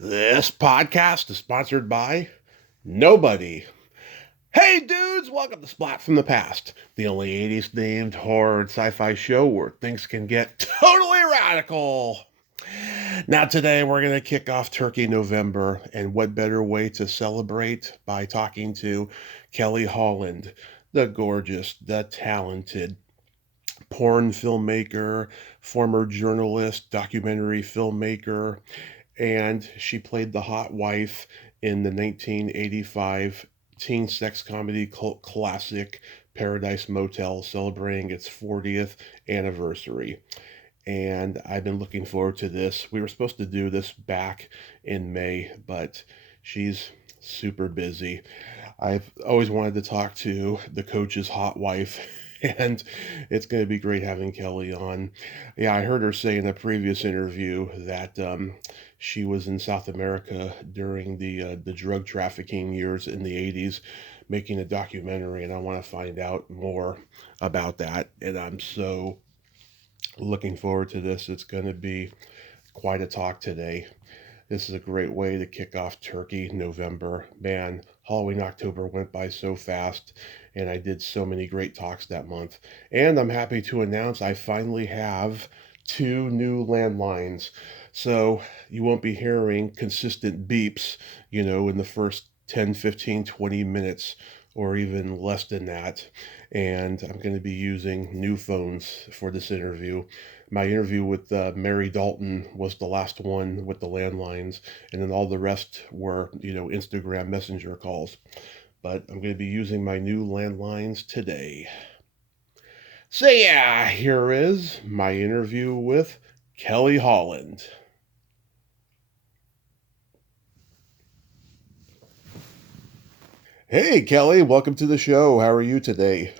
This podcast is sponsored by nobody. Hey dudes, welcome to Splat from the Past, the only 80s themed horror and sci fi show where things can get totally radical. Now, today we're going to kick off Turkey November, and what better way to celebrate by talking to Kelly Holland, the gorgeous, the talented porn filmmaker, former journalist, documentary filmmaker, and she played the hot wife in the 1985 teen sex comedy cult classic Paradise Motel, celebrating its 40th anniversary. And I've been looking forward to this. We were supposed to do this back in May, but she's super busy. I've always wanted to talk to the coach's hot wife, and it's going to be great having Kelly on. Yeah, I heard her say in a previous interview that she was in South America during the drug trafficking years in the 80s, making a documentary, and I want to find out more about that. And I'm so looking forward to this. It's going to be quite a talk today. This is a great way to kick off Turkey November. Man, Halloween October went by so fast, and I did so many great talks that month. And I'm happy to announce I finally have two new landlines. So you won't be hearing consistent beeps, in the first 10, 15, 20 minutes or even less than that. And I'm going to be using new phones for this interview. My interview with Mary Dalton was the last one with the landlines, and then all the rest were, Instagram Messenger calls. But I'm going to be using my new landlines today. So, yeah, here is my interview with Kelly Holland. Hey, Kelly, welcome to the show. How are you today?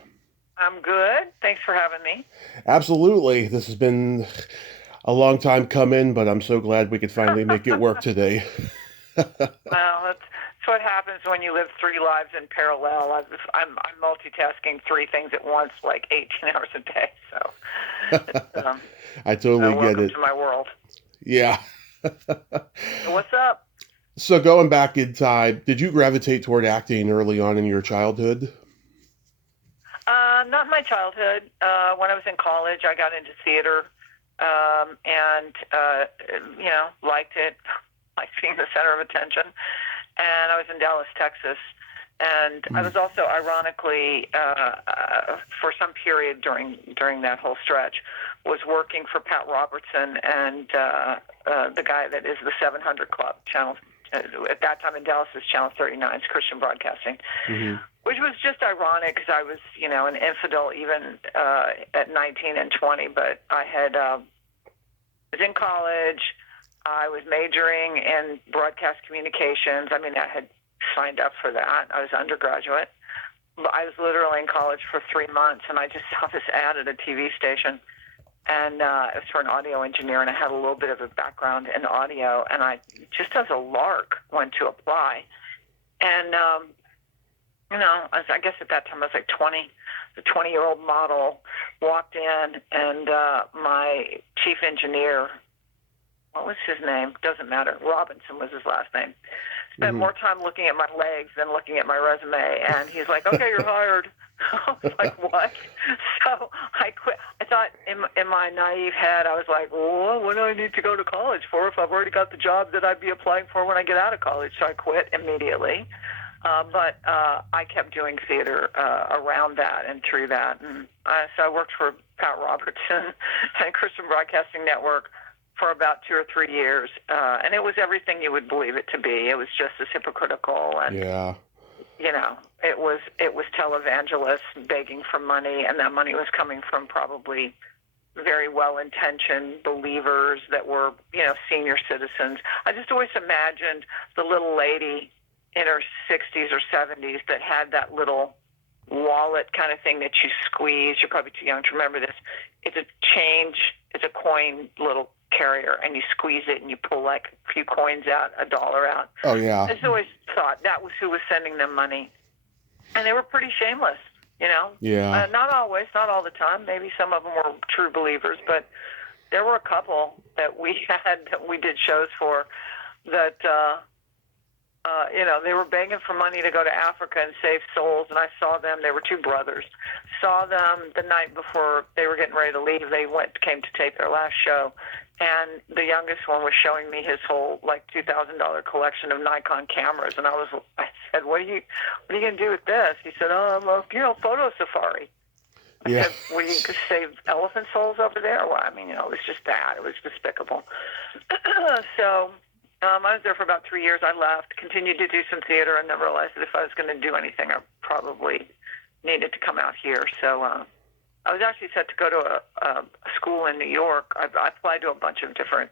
I'm good. Thanks for having me. Absolutely. This has been a long time coming, but I'm so glad we could finally make it work today. Well, that's what happens when you live three lives in parallel. I'm multitasking three things at once, like 18 hours a day. So, I totally get welcome it. to my world. Yeah. So what's up? So going back in time, did you gravitate toward acting early on in your childhood? Not my childhood. When I was in college, I got into theater, and liked it, liked being the center of attention. And I was in Dallas, Texas. And I was also, ironically, for some period during that whole stretch, was working for Pat Robertson and the guy that is the 700 Club channel. At that time in Dallas, was Channel 39, it's Christian Broadcasting, Mm-hmm. which was just ironic because I was, an infidel even at 19 and 20. But I was in college. I was majoring in broadcast communications. I mean, I had signed up for that. I was undergraduate. I was literally in college for 3 months, and I just saw this ad at a TV station, and it was for an audio engineer, and I had a little bit of a background in audio, and I just as a lark went to apply. And, I guess at that time I was like 20. The 20-year-old model walked in, and my chief engineer, what was his name? Doesn't matter. Robinson was his last name. Spent more time looking at my legs than looking at my resume. And he's like, okay, you're hired. I was like, what? So I quit. I thought in my naive head, I was like, well, what do I need to go to college for if I've already got the job that I'd be applying for when I get out of college? So I quit immediately. But I kept doing theater around that and through that. And so I worked for Pat Robertson and Christian Broadcasting Network for about 2 or 3 years, and it was everything you would believe it to be. It was just as hypocritical, and Yeah. it was televangelists begging for money, and that money was coming from probably very well-intentioned believers that were, senior citizens. I just always imagined the little lady in her 60s or 70s that had that little wallet kind of thing that you squeeze. You're probably too young to remember this. It's a coin little carrier, and you squeeze it and you pull like a few coins out, $1 out. Oh, yeah. I just always thought that was who was sending them money. And they were pretty shameless, Yeah. Not always, not all the time. Maybe some of them were true believers, but there were a couple that we had that we did shows for that they were begging for money to go to Africa and save souls, and I saw them. They were two brothers. Saw them the night before they were getting ready to leave. They came to tape their last show, and the youngest one was showing me his whole $2,000 collection of Nikon cameras, and I said, "What are you going to do with this?" He said, "Oh, photo safari." I said, "Well, you could save elephant souls over there?" Well, it was just that. It was despicable. So I was there for about 3 years. I left, continued to do some theater, and then realized that if I was going to do anything, I probably needed to come out here. So I was actually set to go to a school in New York. I applied to a bunch of different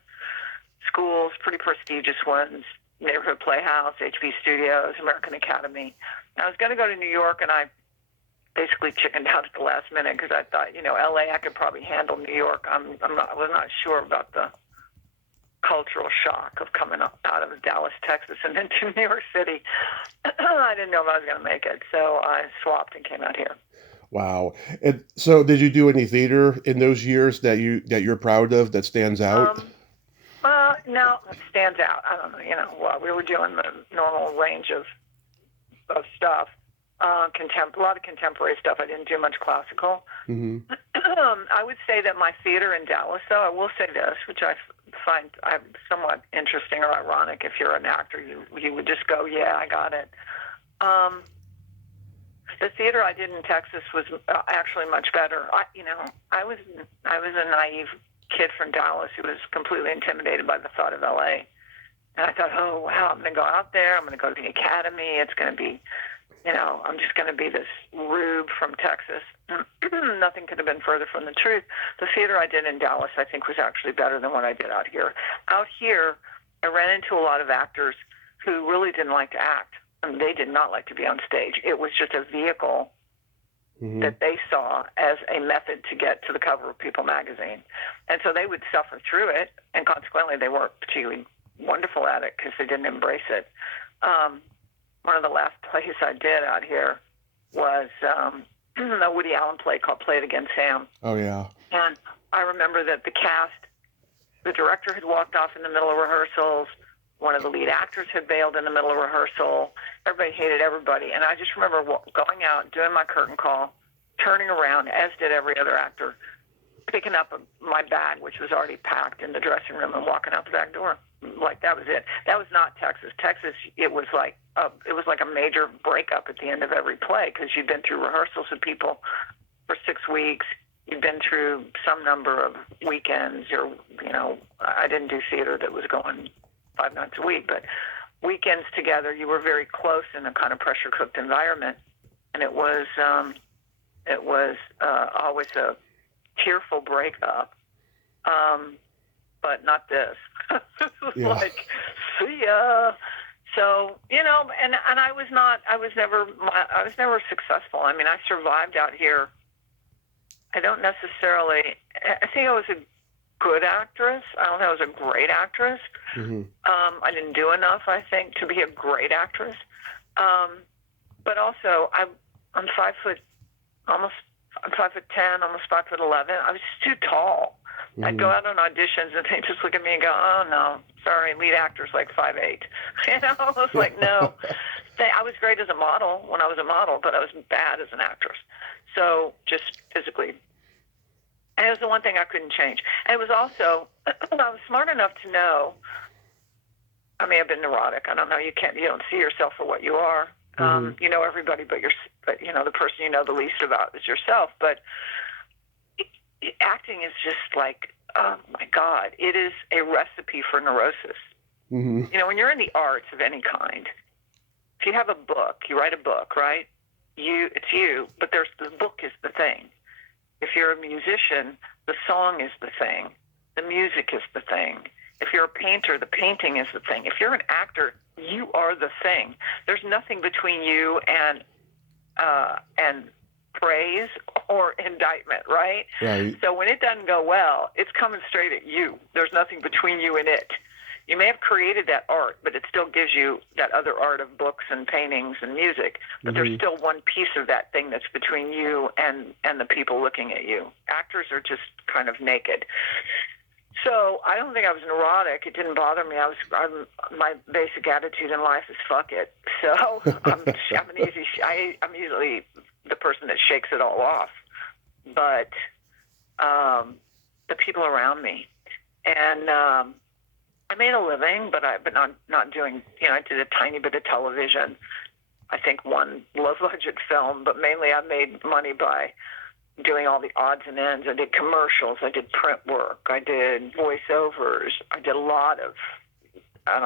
schools, pretty prestigious ones, Neighborhood Playhouse, HB Studios, American Academy. And I was going to go to New York, and I basically chickened out at the last minute because I thought, LA, I could probably handle. New York, I was not sure about the cultural shock of coming out of Dallas, Texas, and into New York City. I didn't know if I was going to make it, so I swapped and came out here. Wow. And so did you do any theater in those years that you're proud of, that stands out? No, it stands out. I don't know, well, we were doing the normal range of stuff. A lot of contemporary stuff. I didn't do much classical. Mm-hmm. I would say that my theater in Dallas, though, I will say this, which I find somewhat interesting or ironic. If you're an actor, you would just go, "Yeah, I got it." The theater I did in Texas was actually much better. I was a naive kid from Dallas who was completely intimidated by the thought of LA, and I thought, "Oh wow, I'm going to go out there. I'm going to go to the academy. It's going to be." I'm just going to be this rube from Texas. Nothing could have been further from the truth. The theater I did in Dallas, I think, was actually better than what I did out here. Out here, I ran into a lot of actors who really didn't like to act. They did not like to be on stage. It was just a vehicle that they saw as a method to get to the cover of People magazine. And so they would suffer through it, and consequently, they weren't particularly wonderful at it because they didn't embrace it. One of the last plays I did out here was a Woody Allen play called Play It Again, Sam. Oh, yeah. And I remember that the director had walked off in the middle of rehearsals. One of the lead actors had bailed in the middle of rehearsal. Everybody hated everybody. And I just remember going out, doing my curtain call, turning around, as did every other actor, picking up my bag, which was already packed in the dressing room, and walking out the back door. That was it. That was not Texas. Texas, it was like a major breakup at the end of every play because you'd been through rehearsals with people for 6 weeks. You'd been through some number of weekends. I didn't do theater that was going 5 nights a week, but weekends together. You were very close in a kind of pressure cooked environment, and it was always a tearful breakup. But not this. Yeah. See ya. So, and I was never successful. I mean, I survived out here. I think I was a good actress. I don't think I was a great actress. Mm-hmm. I didn't do enough, I think, to be a great actress. But also, I'm 5 foot, I'm 5'10", almost 5'11". I was just too tall. Mm-hmm. I'd go out on auditions and they just look at me and go, "Oh no, sorry, lead actor's like 5'8". I was like, no. I was great as a model when I was a model, but I was bad as an actress. So just physically. And it was the one thing I couldn't change. And it was also, I was smart enough to know, I may have been neurotic. I don't know. You don't see yourself for what you are. Mm-hmm. You know everybody, but the person you know the least about is yourself. But acting is just like, oh my God, it is a recipe for neurosis. Mm-hmm. When you're in the arts of any kind, if you have a book, you write a book, right? It's you, but the book is the thing. If you're a musician, the song is the thing. The music is the thing. If you're a painter, the painting is the thing. If you're an actor, you are the thing. There's nothing between you and praise or indictment, right? Right. So when it doesn't go well, it's coming straight at you. There's nothing between you and it. You may have created that art, but it still gives you that other art of books and paintings and music. But there's still one piece of that thing that's between you and the people looking at you. Actors are just kind of naked. So I don't think I was neurotic. It didn't bother me. My basic attitude in life is fuck it. So I'm usually the person that shakes it all off. But the people around me, and I made a living, but not doing. I did a tiny bit of television. I think one low budget film, but mainly I made money by doing all the odds and ends. I did commercials, I did print work, I did voiceovers, I did a lot of, I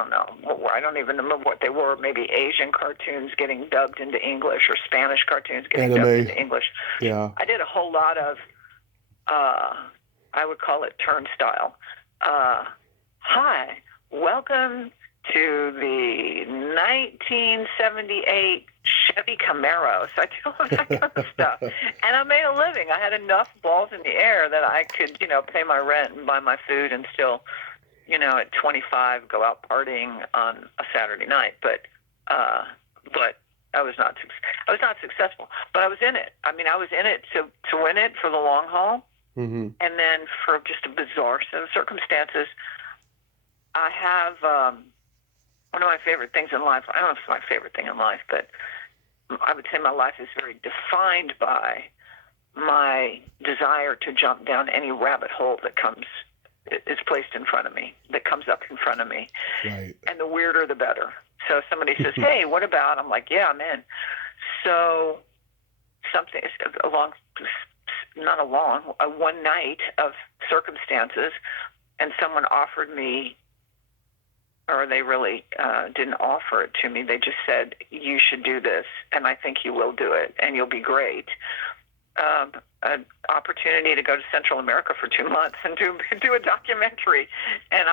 don't even remember what they were, maybe Asian cartoons getting dubbed into English or Spanish cartoons getting dubbed into English. Yeah. I did a whole lot of, I would call it turnstile. Hi, welcome to the 1978 Chevy Camaro. So I did all that kind of stuff. And I made a living. I had enough balls in the air that I could, pay my rent and buy my food and still, at 25 go out partying on a Saturday night. But I was not successful. But I was in it. I mean, I was in it to win it for the long haul. Mm-hmm. And then for just a bizarre set of circumstances, I have one of my favorite things in life. I don't know if it's my favorite thing in life, but I would say my life is very defined by my desire to jump down any rabbit hole that is placed in front of me, that comes up in front of me. Right. And the weirder, the better. So if somebody says, hey, what about? I'm like, yeah, I'm in. So one night of circumstances, and someone offered me, or they really didn't offer it to me. They just said, you should do this, and I think you will do it, and you'll be great. An opportunity to go to Central America for 2 months and do a documentary. And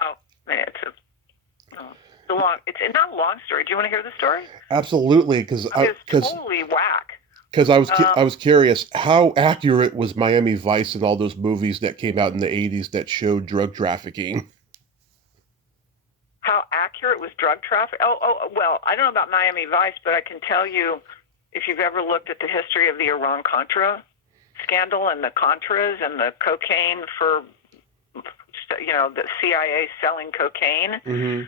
it's not a long story. Do you want to hear the story? Absolutely, because it's totally whack. Because I was curious, how accurate was Miami Vice and all those movies that came out in the 80s that showed drug trafficking? How accurate was drug trafficking? Well, I don't know about Miami Vice, but I can tell you, if you've ever looked at the history of the Iran-Contra scandal and the Contras and the cocaine for, the CIA selling cocaine, mm-hmm.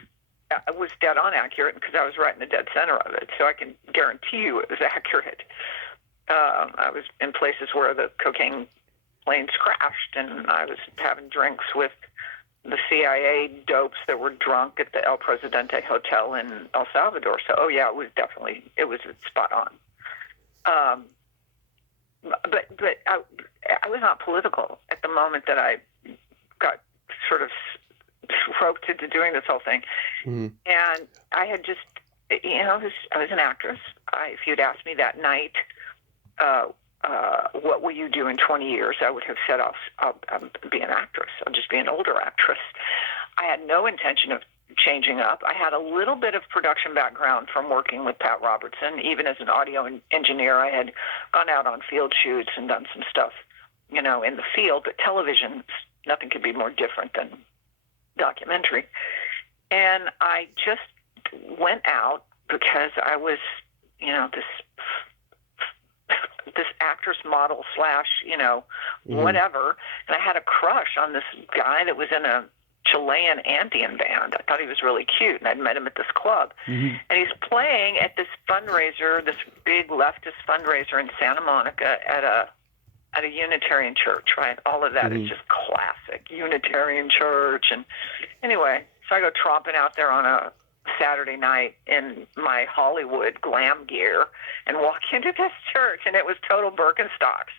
It was dead on accurate because I was right in the dead center of it. So I can guarantee you it was accurate. I was in places where the cocaine planes crashed, and I was having drinks with the CIA dopes that were drunk at the El Presidente Hotel in El Salvador. So, it was spot on. But I was not political at the moment that I got sort of roped into doing this whole thing. Mm-hmm. And I had just, I was an actress. If you'd asked me that night, what will you do in 20 years? I would have said, I'll be an actress. I'll just be an older actress. I had no intention of changing up. I had a little bit of production background from working with Pat Robertson. Even as an audio engineer, I had gone out on field shoots and done some stuff, in the field. But television, nothing could be more different than documentary. And I just went out because I was, this actress model / whatever. And I had a crush on this guy that was in a Chilean Andean band. I thought he was really cute, and I'd met him at this club. Mm-hmm. And he's playing at this fundraiser, this big leftist fundraiser in Santa Monica at a Unitarian church, right? All of that is just classic Unitarian church. And anyway, so I go tromping out there on a Saturday night in my Hollywood glam gear and walk into this church, and it was total Birkenstocks.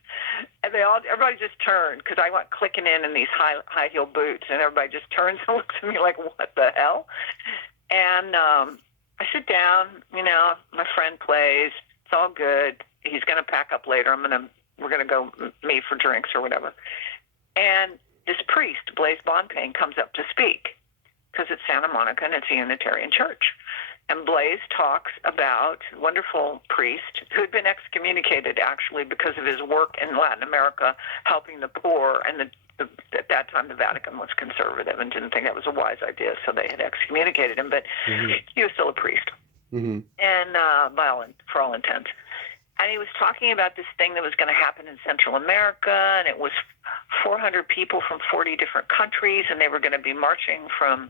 And everybody just turned because I went clicking in these high heel boots, and everybody just turns and looks at me like, what the hell? And I sit down, my friend plays. It's all good. He's going to pack up later. We're going to go meet for drinks or whatever. And this priest, Blaise Bonpane, comes up to speak because it's Santa Monica and it's a Unitarian church. And Blaise talks about a wonderful priest who had been excommunicated, actually, because of his work in Latin America helping the poor. And at that time, the Vatican was conservative and didn't think that was a wise idea, so they had excommunicated him. But he was still a priest, and for all intents. And he was talking about this thing that was going to happen in Central America, and it was 400 people from 40 different countries, and they were going to be marching from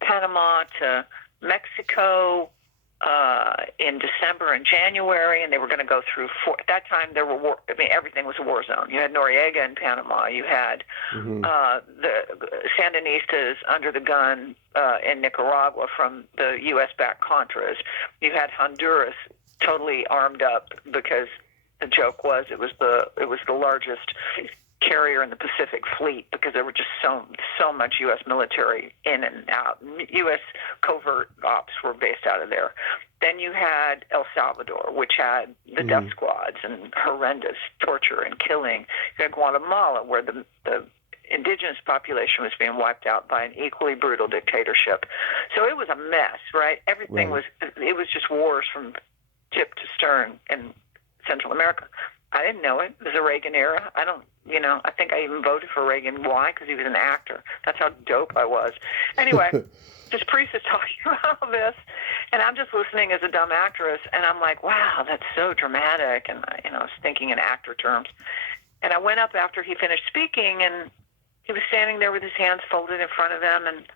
Panama to Mexico in December and January, and they were going to go through at that time there were everything was a war zone. You had Noriega in Panama, you had the Sandinistas under the gun in Nicaragua from the U.S.-backed Contras. You had Honduras totally armed up because the joke was it was the largest carrier in the Pacific Fleet because there were just so much U.S. military in and out. U.S. covert ops were based out of there. Then you had El Salvador, which had the death squads and horrendous torture and killing. You had Guatemala, where the indigenous population was being wiped out by an equally brutal dictatorship. So it was a mess, right? Everything was just wars from tip to stern in Central America. I didn't know it. It was the Reagan era. I think I even voted for Reagan. Why? Because he was an actor. That's how dope I was. Anyway, this priest is talking about all this, and I'm just listening as a dumb actress, and I'm like, wow, that's so dramatic. And I was thinking in actor terms. And I went up after he finished speaking, and he was standing there with his hands folded in front of him. And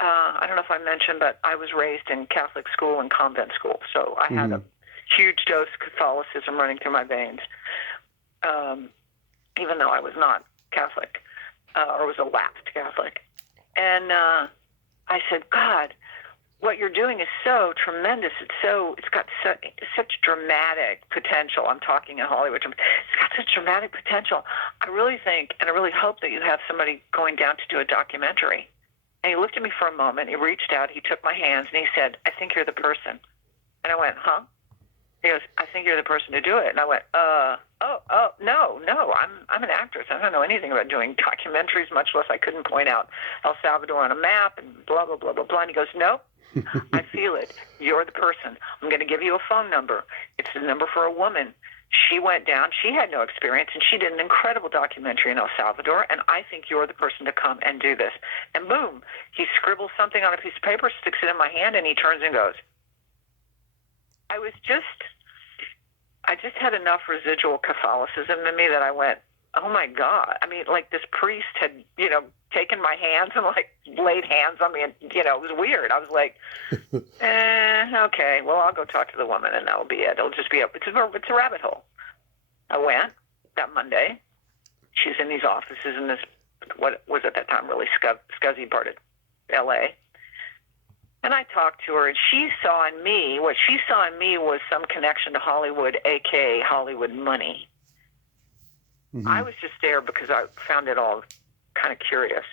I don't know if I mentioned, but I was raised in Catholic school and convent school, so I had a huge dose of Catholicism running through my veins, even though I was not Catholic or was a lapsed Catholic. And I said, God, what you're doing is so tremendous. It's got such dramatic potential. I'm talking in Hollywood. It's got such dramatic potential. I really think, and I really hope that you have somebody going down to do a documentary. And he looked at me for a moment. He reached out. He took my hands, and he said, I think you're the person. And I went, huh? He goes, I think you're the person to do it. And I went, no, I'm an actress. I don't know anything about doing documentaries, much less I couldn't point out El Salvador on a map and blah, blah, blah, blah, blah. And he goes, no, I feel it. You're the person. I'm going to give you a phone number. It's the number for a woman. She went down. She had no experience, and she did an incredible documentary in El Salvador, and I think you're the person to come and do this. And boom, he scribbles something on a piece of paper, sticks it in my hand, and he turns and goes. I just had enough residual Catholicism in me that I went, oh my God. I mean, like this priest had, taken my hands and like laid hands on me, and, it was weird. I was like, okay, well, I'll go talk to the woman and that'll be it. It'll just be it's a rabbit hole. I went that Monday. She's in these offices in this, what was at that time really scuzzy part of L.A., and I talked to her, and what she saw in me was some connection to Hollywood, a.k.a. Hollywood money. I was just there because I found it all kind of curious.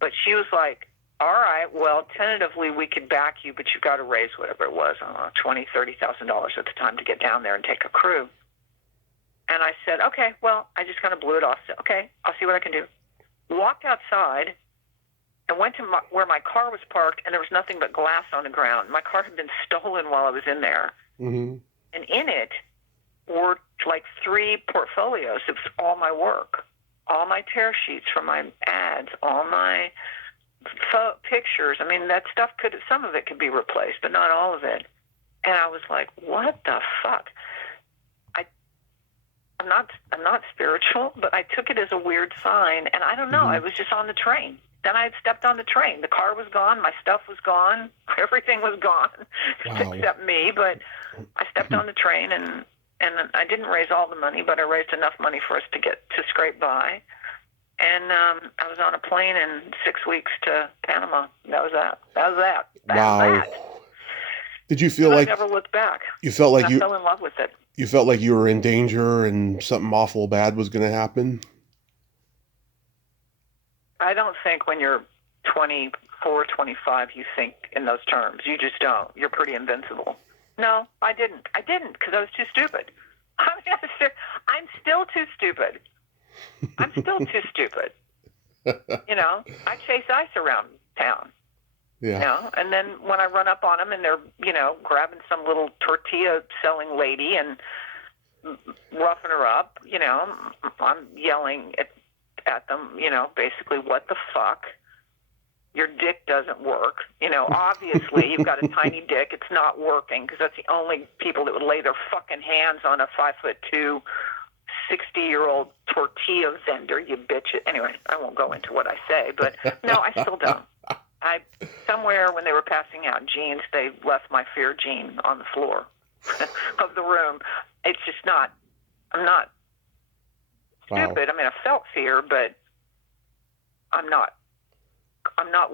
But she was like, all right, well, tentatively we could back you, but you've got to raise whatever it was, I don't know, $20,000, $30,000 at the time to get down there and take a crew. And I said, okay, well, I just kind of blew it off. Said, okay, I'll see what I can do. Walked outside and went to where my car was parked, and there was nothing but glass on the ground. My car had been stolen while I was in there. And in it were like 3 portfolios of all my work, all my tear sheets from my ads, all my pictures. I mean, that stuff some of it could be replaced, but not all of it. And I was like, what the fuck? I'm not spiritual, but I took it as a weird sign, and I don't know. I was just on the train. Then I had stepped on the train. The car was gone. My stuff was gone. Everything was gone except me. But I stepped on the train, and I didn't raise all the money, but I raised enough money for us to scrape by. And I was on a plane in 6 weeks to Panama. That was that. Wow. Did you feel like I never looked back? You felt like I fell in love with it. You felt like you were in danger and something awful bad was going to happen? I don't think when you're 24, 25, you think in those terms. You just don't. You're pretty invincible. No, I didn't because I was too stupid. I mean, I'm still too stupid. I chase ice around town. Yeah. And then when I run up on them and they're, grabbing some little tortilla selling lady and roughing her up, I'm yelling at them, basically, what the fuck? Your dick doesn't work. Obviously you've got a tiny dick. It's not working because that's the only people that would lay their fucking hands on a 5'2", 60-year-old tortilla vendor, you bitch. Anyway, I won't go into what I say, but no, I still don't. Somewhere when they were passing out jeans, they left my fear gene on the floor of the room. It's just not, I'm not stupid. I mean, I felt fear, but I'm not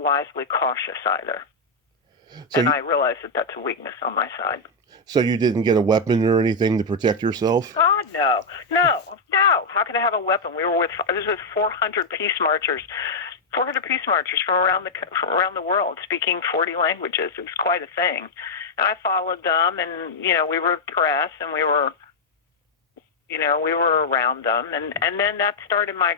wisely cautious either. So and I realize that that's a weakness on my side. So you didn't get a weapon or anything to protect yourself? God, no. How could I have a weapon? I was with 400 peace marchers from around the world, speaking 40 languages. It was quite a thing, and I followed them. And we were press, and we were around them, and then that started my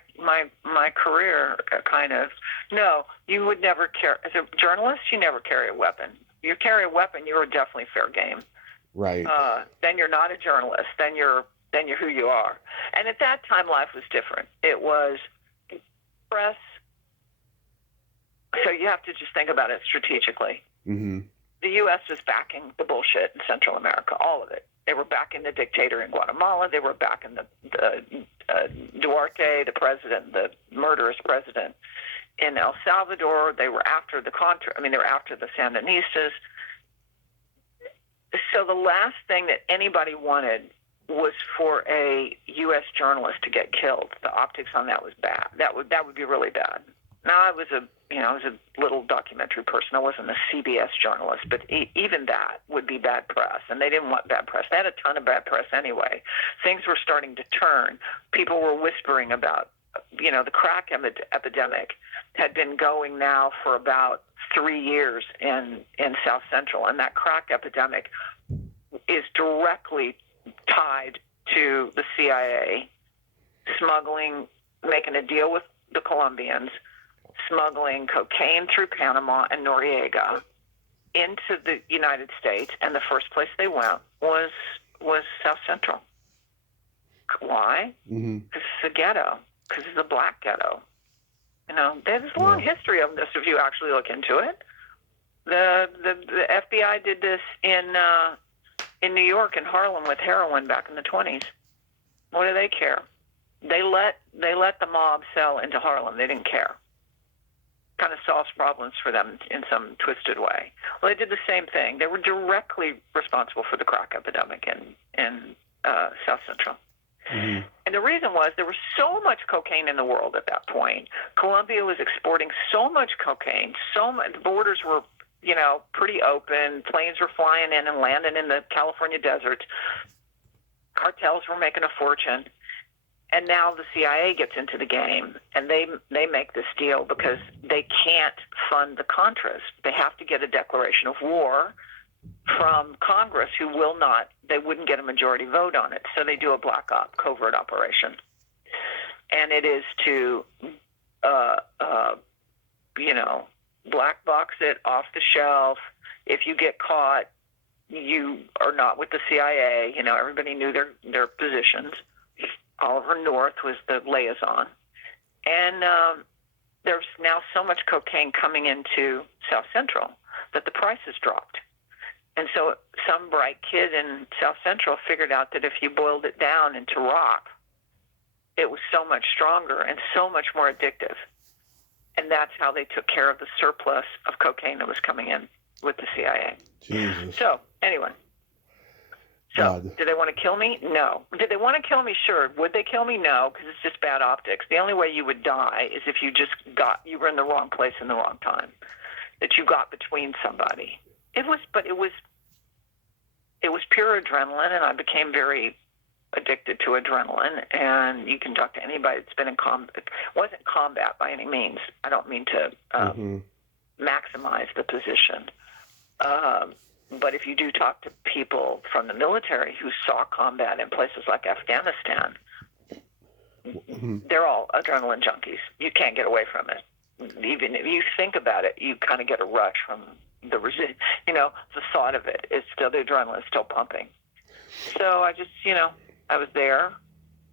career. Kind of. No, you would never carry as a journalist. You never carry a weapon. You carry a weapon, you are definitely fair game. Right. Then you're not a journalist. Then you're who you are. And at that time, life was different. It was press. So you have to just think about it strategically. Mm-hmm. The U.S. was backing the bullshit in Central America, all of it. They were backing the dictator in Guatemala. They were backing the Duarte, the president, the murderous president in El Salvador. They were after the they were after the Sandinistas. So the last thing that anybody wanted was for a U.S. journalist to get killed. The optics on that was bad. That would be really bad. Now, I was a little documentary person. I wasn't a CBS journalist, but even that would be bad press, and they didn't want bad press. They had a ton of bad press anyway. Things were starting to turn. People were whispering about, the crack epidemic had been going now for about 3 years in South Central, and that crack epidemic is directly tied to the CIA smuggling, making a deal with the Colombians, smuggling cocaine through Panama and Noriega into the United States, and the first place they went was South Central. Why? Mm-hmm. Because it's a ghetto. Because it's a black ghetto. There's a long history of this if you actually look into it. The FBI did this in New York, in Harlem, with heroin back in the 1920s. What do they care? They let the mob sell into Harlem. They didn't care. Kind of solves problems for them in some twisted way. Well, they did the same thing. They were directly responsible for the crack epidemic in South Central. Mm-hmm. And the reason was there was so much cocaine in the world at that point. Colombia was exporting so much cocaine, the borders were, pretty open. Planes were flying in and landing in the California desert. Cartels were making a fortune. And now the CIA gets into the game, and they make this deal because they can't fund the Contras. They have to get a declaration of war from Congress, who they wouldn't get a majority vote on it. So they do a black op, covert operation. And it is to, black box it off the shelf. If you get caught, you are not with the CIA. Everybody knew their positions. Oliver North was the liaison. And there's now so much cocaine coming into South Central that the prices dropped. And so some bright kid in South Central figured out that if you boiled it down into rock, it was so much stronger and so much more addictive. And that's how they took care of the surplus of cocaine that was coming in with the CIA. Jesus. So, anyway. Did they want to kill me? No. Did they want to kill me? Sure. Would they kill me? No, because it's just bad optics. The only way you would die is if you were in the wrong place in the wrong time, that you got between somebody. It was pure adrenaline, and I became very addicted to adrenaline. And you can talk to anybody that's been in combat. It wasn't combat by any means. I don't mean to maximize the position. But if you do talk to people from the military who saw combat in places like Afghanistan, they're all adrenaline junkies. You can't get away from it. Even if you think about it, you kind of get a rush from the thought of it. It's still, the adrenaline is still pumping. So I just, I was there.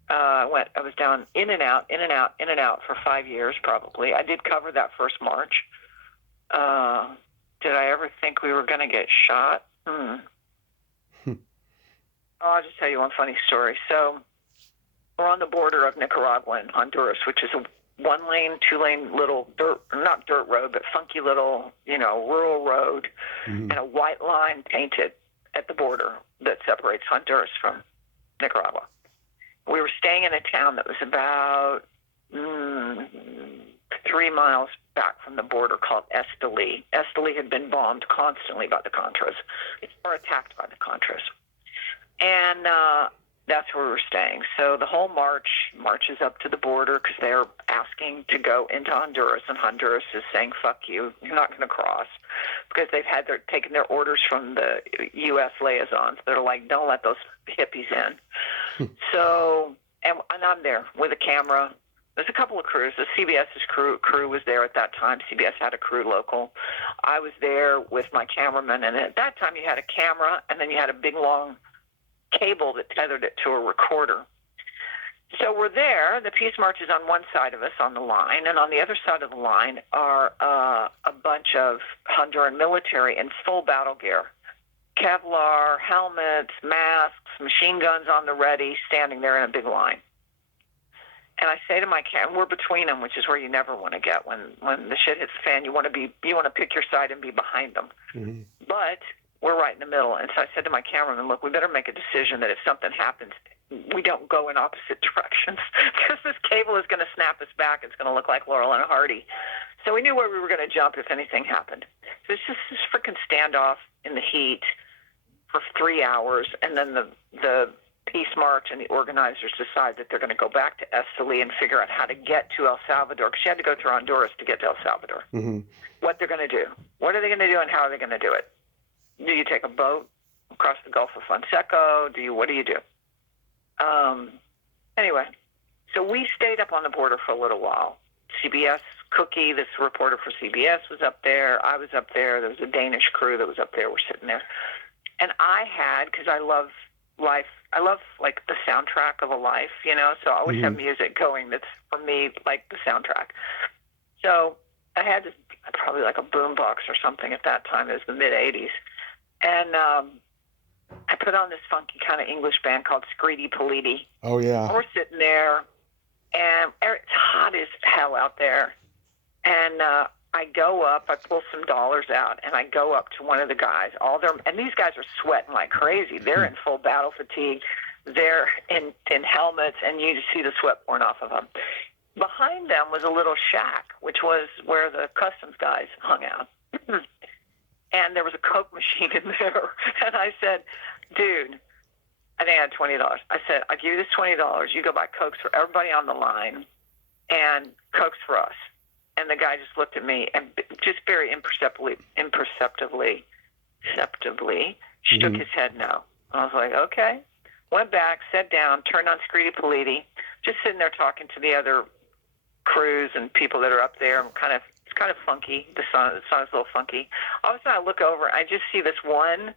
I was down in and out for 5 years probably. I did cover that first march. Did I ever think we were going to get shot? I'll just tell you one funny story. So We're on the border of Nicaragua and Honduras, which is a 1-lane, 2-lane little not dirt road, but funky little, rural road, and a white line painted at the border that separates Honduras from Nicaragua. We were staying in a town that was about 3 miles back from the border called Esteli. Esteli had been bombed constantly by the Contras, or attacked by the Contras. And that's where we were staying. So the whole marches up to the border because they're asking to go into Honduras, and Honduras is saying, fuck you, you're not going to cross, because they've taken their orders from the U.S. liaisons. They're like, don't let those hippies in. So, and I'm there with a camera. There's a couple of crews. The CBS's crew was there at that time. CBS had a crew local. I was there with my cameraman, and at that time you had a camera, and then you had a big long cable that tethered it to a recorder. So we're there. The Peace March is on one side of us on the line, and on the other side of the line are a bunch of Honduran military in full battle gear. Kevlar, helmets, masks, machine guns on the ready, standing there in a big line. And I say to my camera, we're between them, which is where you never want to get when the shit hits the fan. You want to pick your side and be behind them. Mm-hmm. But we're right in the middle. And so I said to my cameraman, look, we better make a decision that if something happens, we don't go in opposite directions, because this cable is going to snap us back. It's going to look like Laurel and Hardy. So we knew where we were going to jump if anything happened. So it's just this freaking standoff in the heat for 3 hours, and then the Peace March and the organizers decide that they're going to go back to Esteli and figure out how to get to El Salvador, because you had to go through Honduras to get to El Salvador. Mm-hmm. What they're going to do. What are they going to do, and how are they going to do it? Do you take a boat across the Gulf of Fonseca? What do you do? Anyway, so we stayed up on the border for a little while. CBS Cookie, this reporter for CBS, was up there. I was up there. There was a Danish crew that was up there. We're sitting there. And I had, because I love life, I love like the soundtrack of a life, so I always have music going that's, for me, like the soundtrack. So I had this, probably like a boombox or something at that time. It was the mid-'80s. And I put on this funky kind of English band called Screedy Politi. Oh, yeah. We're sitting there, and it's hot as hell out there. And I go up, I pull some dollars out, and I go up to one of the guys. And these guys are sweating like crazy. They're in full battle fatigue. They're in helmets, and you just see the sweat pouring off of them. Behind them was a little shack, which was where the customs guys hung out. And there was a Coke machine in there. And I said, dude, I think I had $20. I said, I'll give you this $20. You go buy Cokes for everybody on the line and Cokes for us. And the guy just looked at me and just very imperceptibly shook his head no. I was like, okay. Went back, sat down, turned on Screedy Politi, just sitting there talking to the other crews and people that are up there. It's kind of funky. The song is a little funky. All of a sudden I look over, I just see this one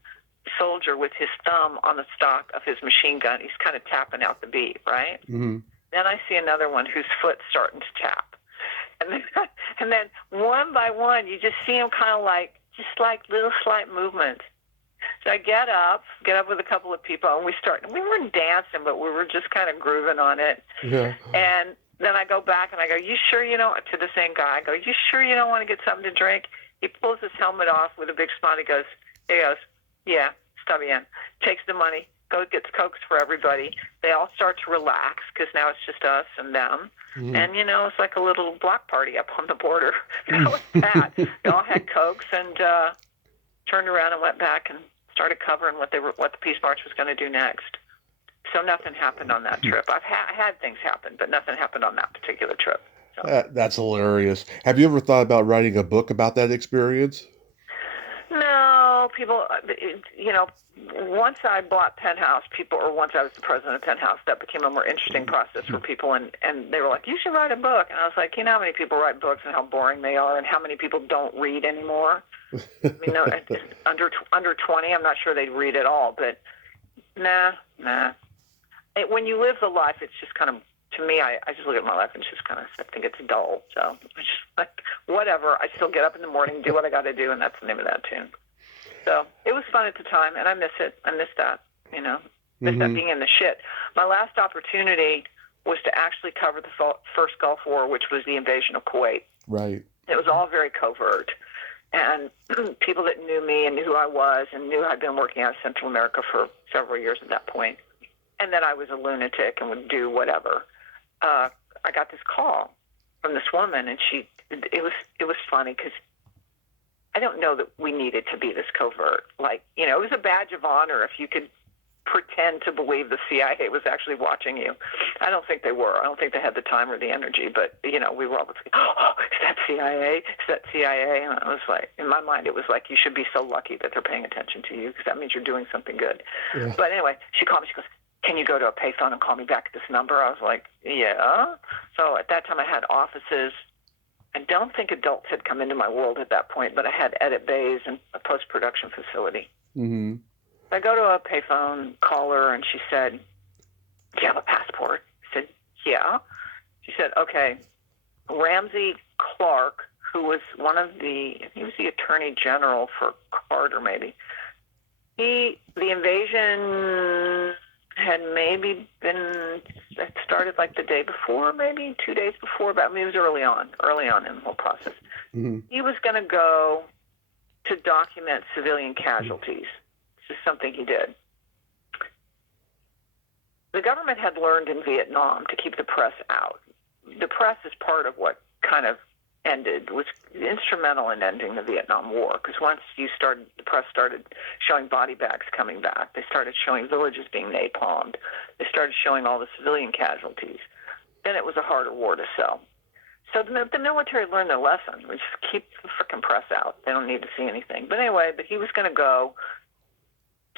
soldier with his thumb on the stock of his machine gun. He's kind of tapping out the beat, right? Mm-hmm. Then I see another one whose foot's starting to tap. And then one by one, you just see him kind of like little slight movements. So I get up with a couple of people, and we weren't dancing, but we were just kind of grooving on it. Yeah. And then I go back and I go, you sure to the same guy, I go, you sure you don't want to get something to drink? He pulls his helmet off with a big smile. He goes, yeah, está bien. Takes the money, gets Cokes for everybody. They all start to relax because now it's just us and them. Mm-hmm. And, it's like a little block party up on the border. That was that. They all had Cokes and turned around and went back and started covering what the Peace March was going to do next. So nothing happened on that trip. I had things happen, but nothing happened on that particular trip. So. That's hilarious. Have you ever thought about writing a book about that experience? No, people, once I bought Penthouse, once I was the president of Penthouse, that became a more interesting process for people, and they were like, you should write a book. And I was like, how many people write books and how boring they are, and how many people don't read anymore? Under 20, I'm not sure they'd read at all, but nah. When you live the life, it's just kind of, to me, I just look at my life and just kind of, I think it's dull. So it's just like, whatever. I still get up in the morning, do what I got to do, and that's the name of that tune. So it was fun at the time, and I miss it. I miss that, Miss that being in the shit. My last opportunity was to actually cover the first Gulf War, which was the invasion of Kuwait. Right. It was all very covert. And people that knew me and knew who I was and knew I'd been working out of Central America for several years at that point, and that I was a lunatic and would do whatever. I got this call from this woman, and it was funny because I don't know that we needed to be this covert. Like, you know, it was a badge of honor if you could pretend to believe the CIA was actually watching you. I don't think they were. I don't think they had the time or the energy, but, you know, we were always like, oh, is that CIA? Is that CIA? And I was like, in my mind, it was like, you should be so lucky that they're paying attention to you because that means you're doing something good. Yeah. But anyway, she called me. She goes, can you go to a payphone and call me back at this number? I was like, yeah. So at that time I had offices. I don't think adults had come into my world at that point, but I had edit bays and a post-production facility. Mm-hmm. I go to a payphone, call her, and she said, do you have a passport? I said, yeah. She said, okay, Ramsey Clark, who was he was the attorney general for Carter, maybe. The invasion had maybe it started like the day before, maybe 2 days before, it was early on in the whole process. Mm-hmm. He was going to go to document civilian casualties. This is something he did. The government had learned in Vietnam to keep the press out. The press is part of what kind of was instrumental in ending the Vietnam War, because once the press started showing body bags coming back, they started showing villages being napalmed, they started showing all the civilian casualties, then it was a harder war to sell. So the military learned their lesson. We just keep the frickin' press out. They don't need to see anything. But anyway, he was going to go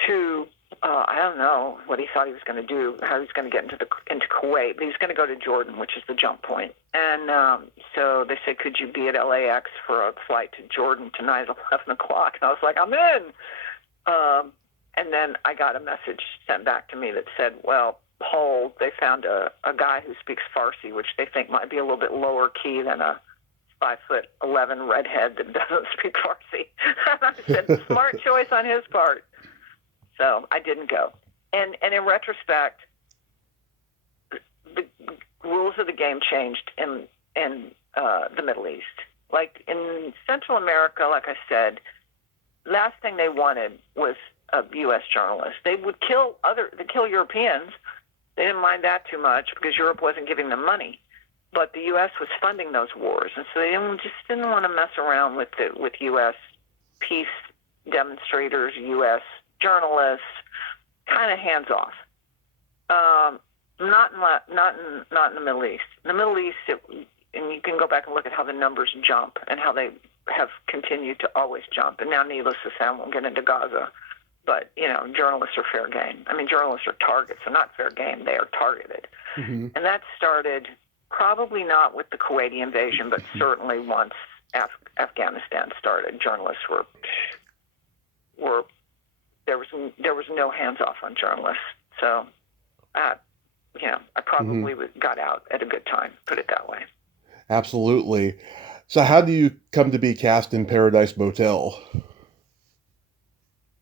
to, I don't know what he thought he was going to do, how he was going to get into Kuwait, but he was going to go to Jordan, which is the jump point. And so they said, could you be at LAX for a flight to Jordan tonight at 11 o'clock? And I was like, I'm in. And then I got a message sent back to me that said, well, hold, they found a guy who speaks Farsi, which they think might be a little bit lower key than a 5'11" redhead that doesn't speak Farsi. And I said, smart choice on his part. So I didn't go. And in retrospect, the rules of the game changed in the Middle East. Like in Central America, like I said, last thing they wanted was a U.S. journalist. They would kill Europeans. They didn't mind that too much because Europe wasn't giving them money. But the U.S. was funding those wars, and so they just didn't want to mess around with U.S. peace demonstrators, U.S. journalists, kind of hands off. Not in the Middle East. In the Middle East, and you can go back and look at how the numbers jump and how they have continued to always jump. And now, needless to say, I won't get into Gaza, but you know, journalists are fair game. I mean, journalists are targets. They're not fair game. They are targeted, and that started probably not with the Kuwaiti invasion, but certainly once Afghanistan started. Journalists were there was no hands off on journalists. So, I probably got out at a good time, put it that way. Absolutely. So how do you come to be cast in Paradise Motel? Is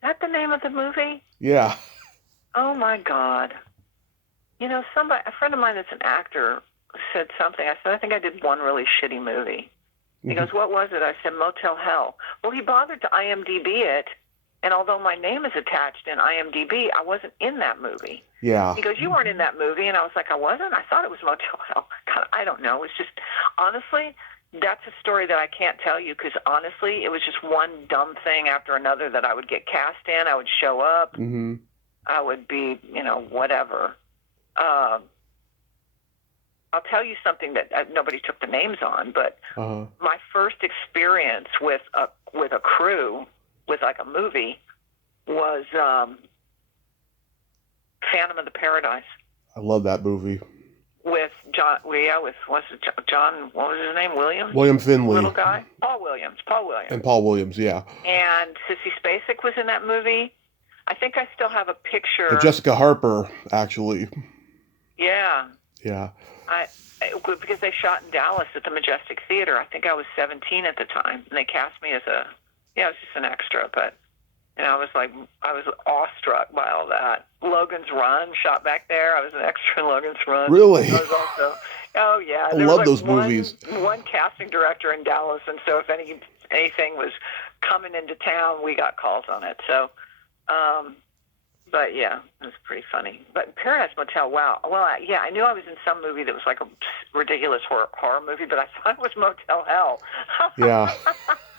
that the name of the movie? Yeah. Oh my God. You know, a friend of mine that's an actor said something. I said, I think I did one really shitty movie. He goes, what was it? I said, Motel Hell. Well, he bothered to IMDb it. And although my name is attached in IMDb, I wasn't in that movie. Yeah. He goes, you weren't in that movie. And I was like, I wasn't? I thought it was Motel Hell. God, I don't know. It's just, honestly, that's a story that I can't tell you because, honestly, it was just one dumb thing after another that I would get cast in. I would show up. I would be, whatever. I'll tell you something that nobody took the names on, but my first experience with a crew, with like a movie, was Phantom of the Paradise. I love that movie. With John, John, what was his name? William Finley. Little guy? Paul Williams. And Paul Williams, yeah. And Sissy Spacek was in that movie. I think I still have a picture. And Jessica Harper, actually. Yeah. Yeah. Because they shot in Dallas at the Majestic Theater. I think I was 17 at the time, and they cast me as I was just an extra, but And I was awestruck by all that. Logan's Run, shot back there. I was an extra in Logan's Run. Really? I was also, oh yeah. I There love was those one, movies. one casting director in Dallas, and so if anything was coming into town, we got calls on it. So, but yeah, it was pretty funny. But Paradise Motel, wow. Well, I knew I was in some movie that was like a ridiculous horror movie, but I thought it was Motel Hell. Yeah.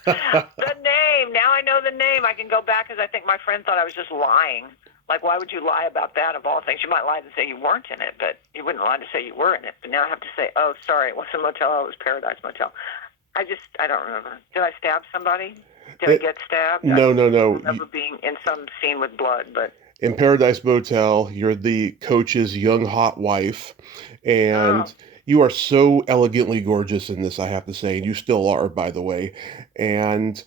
The name. Now I know the name. I can go back because I think my friend thought I was just lying. Like, why would you lie about that of all things? You might lie to say you weren't in it, but you wouldn't lie to say you were in it. But now I have to say, oh, sorry, it wasn't Motel Hell, it was Paradise Motel. I don't remember. Did I stab somebody? Did I get stabbed? No. I don't remember being in some scene with blood, but... In Paradise Motel, you're the coach's young hot wife, and you are so elegantly gorgeous in this, I have to say, and you still are, by the way. And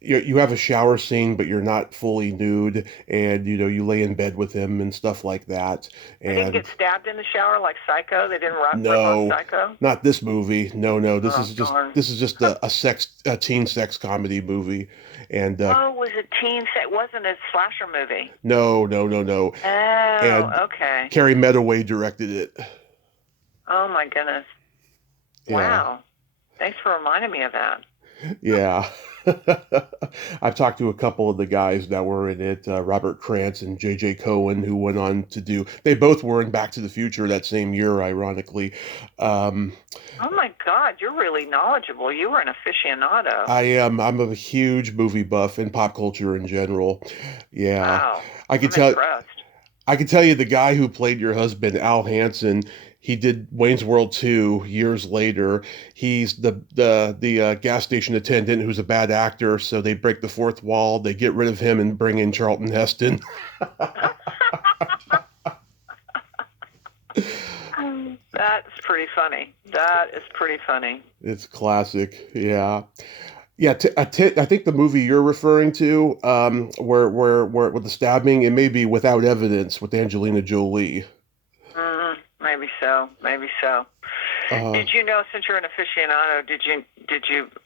you have a shower scene, but you're not fully nude, and you lay in bed with him and stuff like that. I didn't And get stabbed in the shower like Psycho. They didn't rip off no, Psycho. not this movie. No. This Oh, is just darn. this is just a teen sex comedy movie, and Oh, was it teen? It wasn't a slasher movie. no. Oh, And okay. Carrie Medaway directed it. Oh my goodness! Yeah. Wow. Thanks for reminding me of that. Yeah. I've talked to a couple of the guys that were in it, Robert Krantz and J.J. Cohen, who went on to they both were in Back to the Future that same year, ironically. Oh my God, you're really knowledgeable. You were an aficionado. I am. I'm a huge movie buff and pop culture in general. Yeah. Wow. I I'm can tell impressed. I can tell you the guy who played your husband, Al Hansen, he did Wayne's World 2 years later. He's the gas station attendant who's a bad actor, so they break the fourth wall, they get rid of him and bring in Charlton Heston. That's pretty funny. That is pretty funny. It's classic. Yeah. Yeah, I think the movie you're referring to, where with the stabbing, it may be Without Evidence with Angelina Jolie. Maybe so. Maybe so. Did you know, since you're an aficionado, did you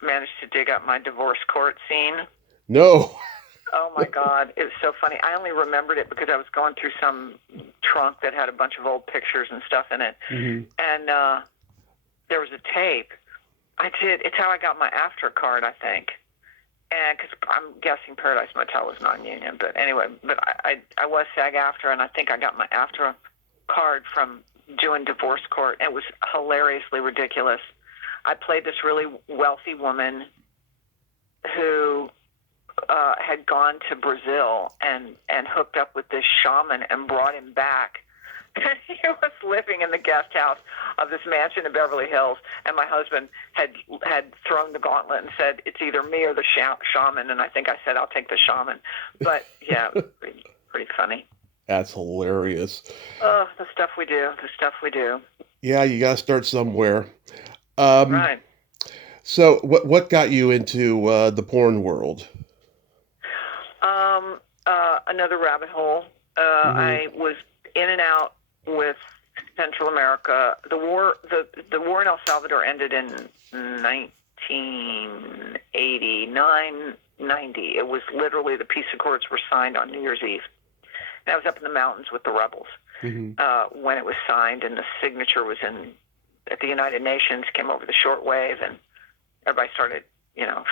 manage to dig up my divorce court scene? No. Oh my God, it was so funny. I only remembered it because I was going through some trunk that had a bunch of old pictures and stuff in it, and there was a tape. It's how I got my AFTRA card, I think. And because I'm guessing Paradise Motel was non-union, but anyway, I was SAG-AFTRA, and I think I got my AFTRA card from doing divorce court. It was hilariously ridiculous. I played this really wealthy woman who had gone to Brazil and hooked up with this shaman and brought him back. And he was living in the guest house of this mansion in Beverly Hills, and my husband had thrown the gauntlet and said, it's either me or the shaman, and I think I said, I'll take the shaman. But, yeah, it was pretty funny. That's hilarious. Oh, the stuff we do. Yeah, you got to start somewhere. Right. So what got you into the porn world? Another rabbit hole. I was in and out with Central America. The war in El Salvador ended in 1989, 90. It was literally the peace accords were signed on New Year's Eve. And I was up in the mountains with the rebels when it was signed, and the signature was at the United Nations, came over the shortwave, and everybody started,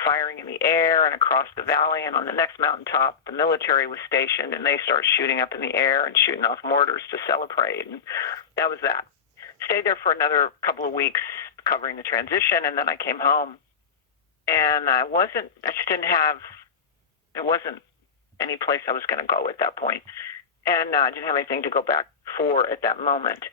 firing in the air and across the valley, and on the next mountaintop, the military was stationed, and they started shooting up in the air and shooting off mortars to celebrate, and that was that. Stayed there for another couple of weeks covering the transition, and then I came home, and there wasn't any place I was going to go at that point, and I didn't have anything to go back for at that moment.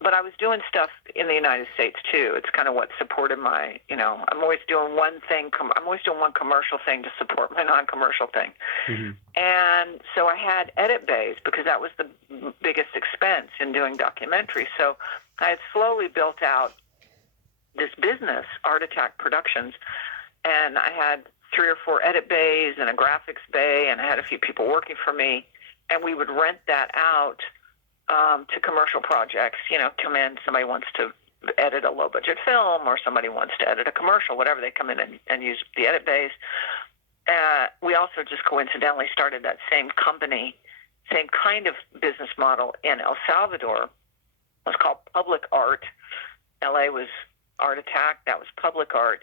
But I was doing stuff in the United States too. It's kind of what supported my, I'm always doing one thing. I'm always doing one commercial thing to support my non-commercial thing. And so I had edit bays because that was the biggest expense in doing documentaries. So I had slowly built out this business, Art Attack Productions, and I had 3 or 4 edit bays and a graphics bay, and I had a few people working for me, and we would rent that out to commercial projects. Come in, somebody wants to edit a low-budget film, or somebody wants to edit a commercial, whatever, they come in and use the edit base. We also just coincidentally started that same company, same kind of business model in El Salvador. It was called Public Art. LA was Art Attack. That was Public Art.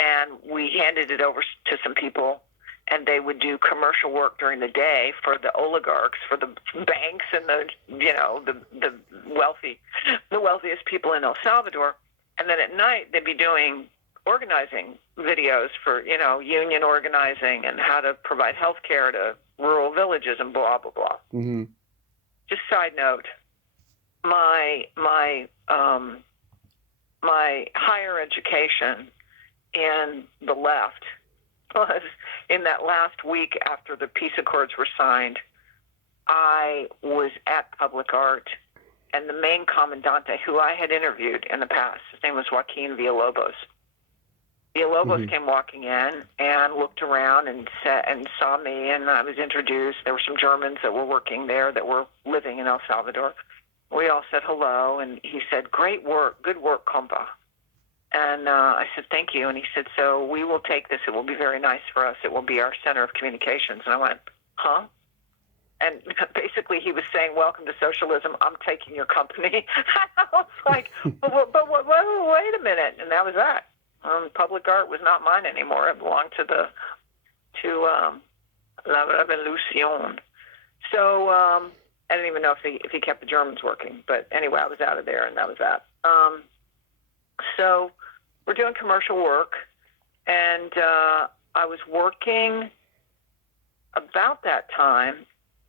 And we handed it over to some people, and they would do commercial work during the day for the oligarchs, for the banks and the wealthiest people in El Salvador. And then at night they'd be doing organizing videos for, union organizing and how to provide health care to rural villages and blah, blah, blah. Mm-hmm. Just side note, my higher education in the left was in that last week after the peace accords were signed. I was at Public Art, and the main commandante, who I had interviewed in the past, his name was Joaquin Villalobos. Villalobos came walking in and looked around and saw me, and I was introduced. There were some Germans that were working there that were living in El Salvador. We all said hello, and he said, "Great work, good work, compa." And I said, "Thank you." And he said, "So we will take this. It will be very nice for us. It will be our center of communications." And I went, "Huh?" And basically he was saying, "Welcome to socialism. I'm taking your company." I was like, but wait a minute. And that was that. Public Art was not mine anymore. It belonged to La Revolution. So I didn't even know if he kept the Germans working. But anyway, I was out of there, and that was that. So we're doing commercial work, and I was working about that time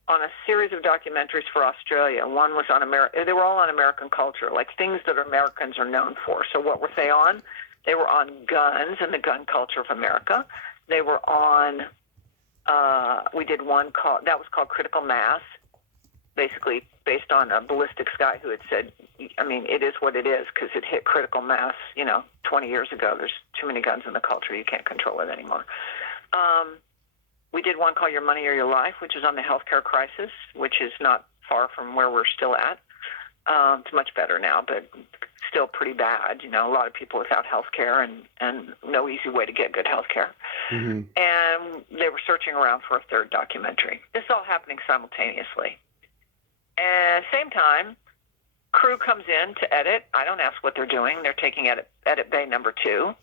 on a series of documentaries for Australia. One was on they were all on American culture, like things that Americans are known for. So what were they on? They were on guns and the gun culture of America. They were on, we did one that was called Critical Mass, basically based on a ballistics guy who had said, it is what it is because it hit critical mass, 20 years ago. There's too many guns in the culture. You can't control it anymore. We did one called Your Money or Your Life, which is on the healthcare crisis, which is not far from where we're still at. It's much better now, but still pretty bad. A lot of people without health care and no easy way to get good health care. Mm-hmm. And they were searching around for a third documentary. This all happening simultaneously. And same time, crew comes in to edit. I don't ask what they're doing. They're taking edit bay number 2.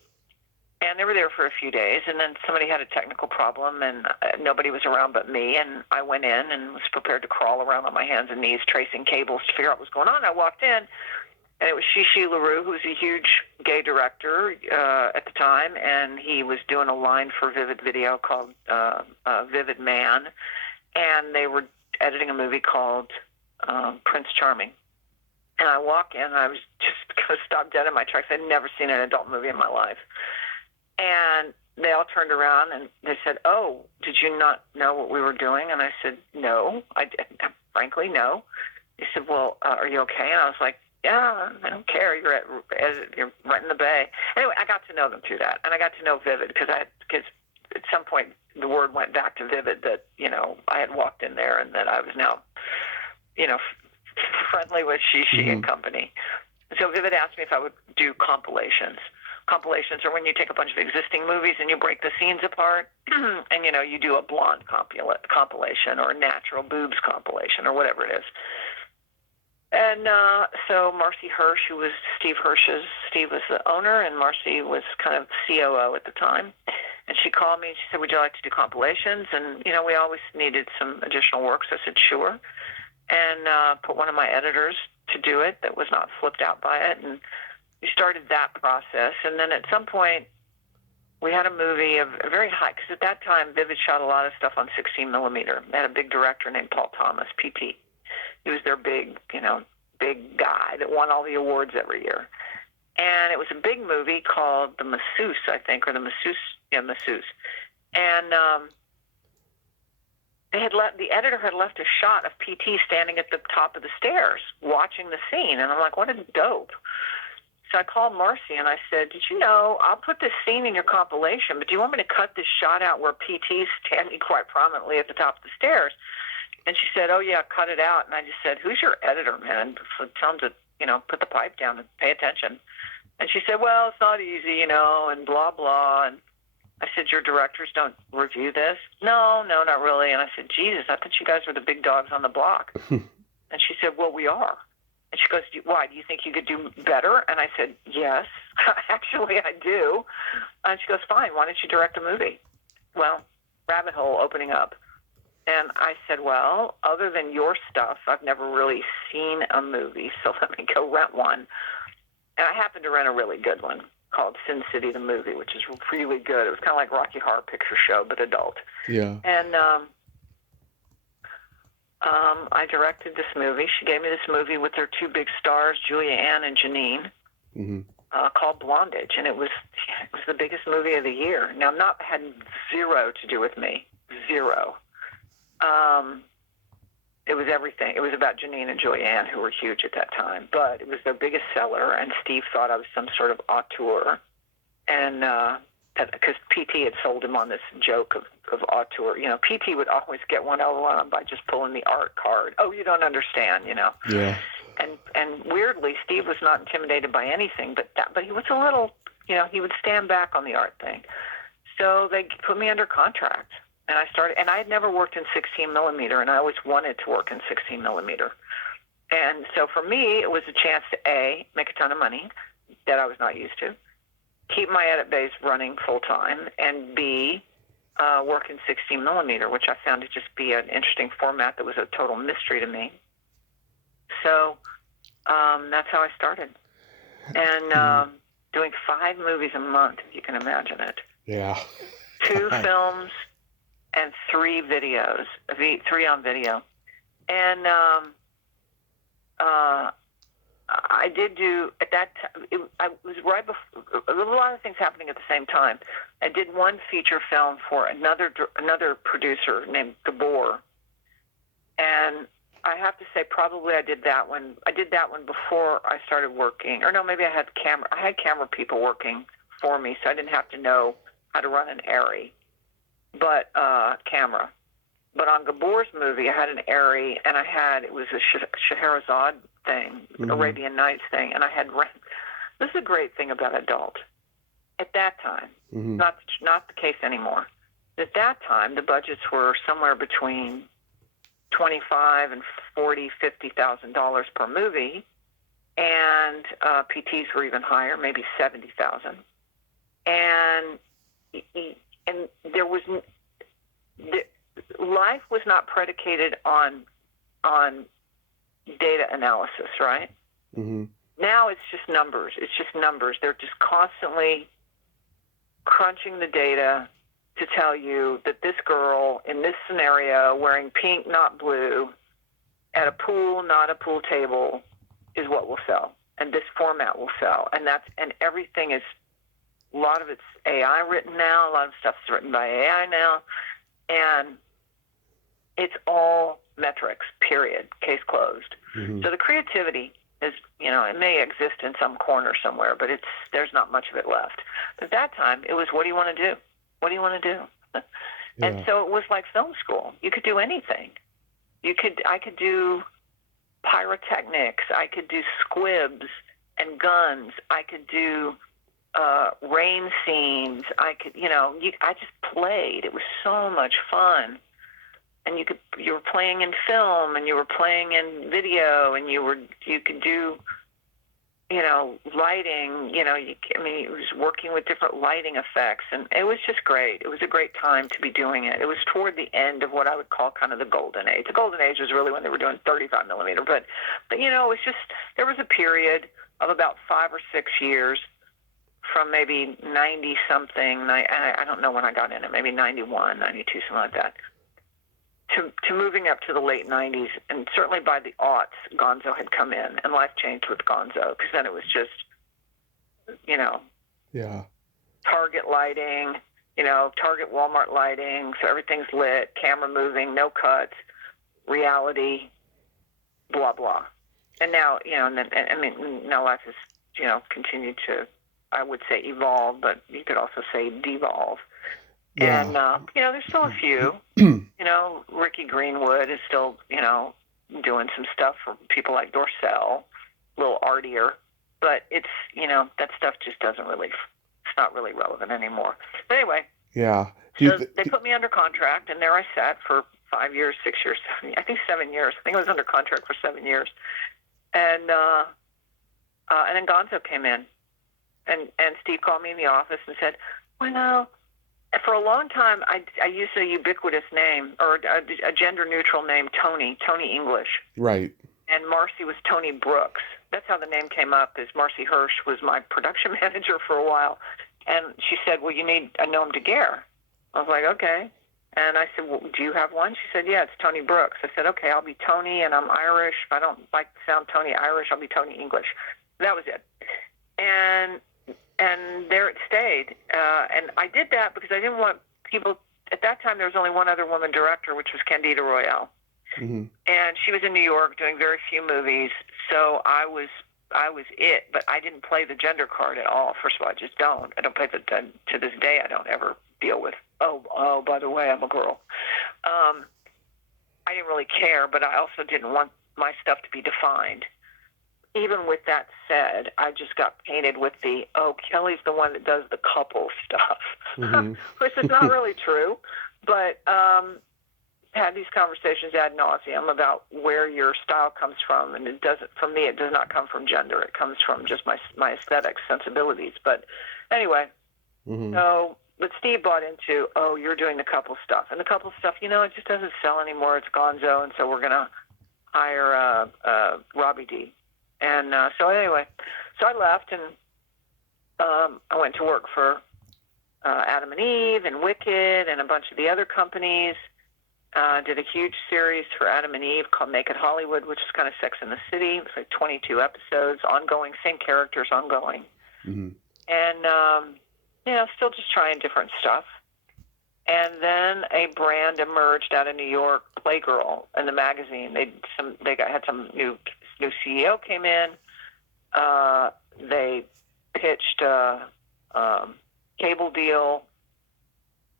And they were there for a few days, and then somebody had a technical problem, and nobody was around but me, and I went in and was prepared to crawl around on my hands and knees tracing cables to figure out what was going on. I walked in, and it was Shishi LaRue, who was a huge gay director at the time, and he was doing a line for Vivid Video called Vivid Man, and they were editing a movie called Prince Charming. And I walk in, and I was just going to stop dead in my tracks. I'd never seen an adult movie in my life. And they all turned around and they said, "Oh, did you not know what we were doing?" And I said, "No, I didn't. Frankly, no." He said, "Well, are you okay?" And I was like, "Yeah, I don't care. You're right in the bay." Anyway, I got to know them through that, and I got to know Vivid because at some point the word went back to Vivid that I had walked in there and that I was now friendly with Shishi and company. So Vivid asked me if I would do compilations. Compilations are when you take a bunch of existing movies and you break the scenes apart and, you do a blonde compilation or a natural boobs compilation or whatever it is. And so Marcy Hirsch, who was Steve was the owner, and Marcy was kind of COO at the time. And she called me and she said, "Would you like to do compilations?" And, we always needed some additional work. So I said, "Sure." And put one of my editors to do it that was not flipped out by it. And we started that process, and then at some point, we had a movie of a very high, because at that time, Vivid shot a lot of stuff on 16 millimeter. They had a big director named Paul Thomas, PT. He was their big guy that won all the awards every year. And it was a big movie called The Masseuse, I think, or Masseuse. And the editor had left a shot of PT standing at the top of the stairs watching the scene, and I'm like, what a dope. So I called Marcy and I said, "Did you know, I'll put this scene in your compilation, but do you want me to cut this shot out where PT's standing quite prominently at the top of the stairs?" And she said, "Oh yeah, cut it out." And I just said, "Who's your editor, man? So tell him to, put the pipe down and pay attention. And she said, well, it's not easy, and blah, blah. And I said, your directors don't review this? No, not really. And I said, Jesus, I thought you guys were the big dogs on the block. And she said, well, we are. And she goes, why? Do you think you could do better? And I said, yes, actually I do. And she goes, fine, why don't you direct a movie? Well, rabbit hole opening up. And I said, well, other than your stuff, I've never really seen a movie, so let me go rent one. And I happened to rent a really good one called Sin City the Movie, which is really good. It was kind of like Rocky Horror Picture Show, but adult. Yeah. And I directed this movie. She gave me this movie with her two big stars, Julia Ann and Janine, called Blondage, and it was the biggest movie of the year. Now, had zero to do with me, zero. It was everything. It was about Janine and Julia Ann, who were huge at that time, but it was their biggest seller, and Steve thought I was some sort of auteur, and because PT had sold him on this joke of auteur. PT would always get one over on him by just pulling the art card. Oh, you don't understand, Yeah. And weirdly, Steve was not intimidated by anything, but he was a little, he would stand back on the art thing. So they put me under contract, and I started. And I had never worked in 16 millimeter, and I always wanted to work in 16 millimeter. And so for me, it was a chance to A, make a ton of money that I was not used to, keep my edit base running full time, and B, work in 16 millimeter, which I found to just be an interesting format that was a total mystery to me. So that's how I started. And doing 5 movies a month, if you can imagine it. Yeah. 2 films and 3 videos, 3 on video. And I did do, at that time, I was right before, a lot of things happening at the same time. I did one feature film for another producer named Gabor. And I have to say, probably I did that one. I did that one before I started working. Or no, maybe I had camera people working for me, so I didn't have to know how to run an ARRI, but camera. But on Gabor's movie, I had an ARRI, and it was a Scheherazade thing, Arabian Nights thing, and I had rent. This is a great thing about adult. At that time, not the case anymore. At that time, the budgets were somewhere between $25,000 and $50,000 per movie, and PTs were even higher, maybe $70,000. And there was life was not predicated on data analysis, right? Mm-hmm. Now it's just numbers. It's just numbers. They're just constantly crunching the data to tell you that this girl in this scenario wearing pink, not blue, at a pool, not a pool table, is what will sell, and this format will sell, and everything is. A lot of it's AI written now. A lot of stuff's written by AI now, and it's all metrics. Period. Case closed. Mm-hmm. So the creativity is, it may exist in some corner somewhere, but there's not much of it left. But at that time, it was, what do you want to do? What do you want to do? Yeah. And so it was like film school. You could do anything. I could do pyrotechnics. I could do squibs and guns. I could do rain scenes. I could, I just played. It was so much fun. And you were playing in film, and you were playing in video, and you could do, lighting. It was working with different lighting effects, and it was just great. It was a great time to be doing it. It was toward the end of what I would call kind of the golden age. The golden age was really when they were doing 35 millimeter, but it was just, there was a period of about 5 or 6 years from maybe 90 something. I don't know when I got in it, maybe 91, 92, something like that. To moving up to the late 90s, and certainly by the aughts, Gonzo had come in, and life changed with Gonzo, because then it was just, yeah, Target lighting, Target Walmart lighting, so everything's lit, camera moving, no cuts, reality, blah, blah. And now, now life has, continued to, I would say, evolve, but you could also say devolve. Yeah. And, there's still a few. Ricky Greenwood is still, doing some stuff for people like Dorcel. little artier, but it's, that stuff just doesn't really, it's not really relevant anymore. But anyway, Yeah. so they put me under contract, and there I sat for 5 years, 6 years, I think 7 years. I think I was under contract for 7 years. And then Gonzo came in, and Steve called me in the office and said, well, for a long time, I used a ubiquitous name, or a gender-neutral name, Tony English. Right. And Marcy was Tony Brooks. That's how the name came up, is Marcy Hirsch was my production manager for a while. And she said, well, you need a nom de guerre. I was like, okay. And I said, well, do you have one? She said, yeah, it's Tony Brooks. I said, okay, I'll be Tony, and I'm Irish. If I don't like the sound Tony Irish, I'll be Tony English. That was it. And there it stayed. And I did that because I didn't want people, at that time there was only one other woman director, which was Candida Royale. Mm-hmm. And she was in New York doing very few movies, so I was it, but I didn't play the gender card at all. First of all, I just don't. I don't play to this day, I don't ever deal with, oh, by the way, I'm a girl. I didn't really care, but I also didn't want my stuff to be defined. Even with that said, I just got painted with Kelly's the one that does the couple stuff, Mm-hmm. which is not really true, but had these conversations ad nauseum about where your style comes from, and for me, it does not come from gender. It comes from just my aesthetic sensibilities. But anyway, Mm-hmm. but Steve bought into, you're doing the couple stuff. And the couple stuff, it just doesn't sell anymore. It's gonzo, and so we're going to hire Robbie D. And so anyway, so I left, and I went to work for Adam and Eve and Wicked and a bunch of the other companies. Did a huge series for Adam and Eve called Naked Hollywood, which is kind of Sex in the City. It was like 22 episodes, ongoing, same characters, ongoing. Mm-hmm. And, still just trying different stuff. And then a brand emerged out of New York, Playgirl, in the magazine. Had some new CEO came in. They pitched a cable deal,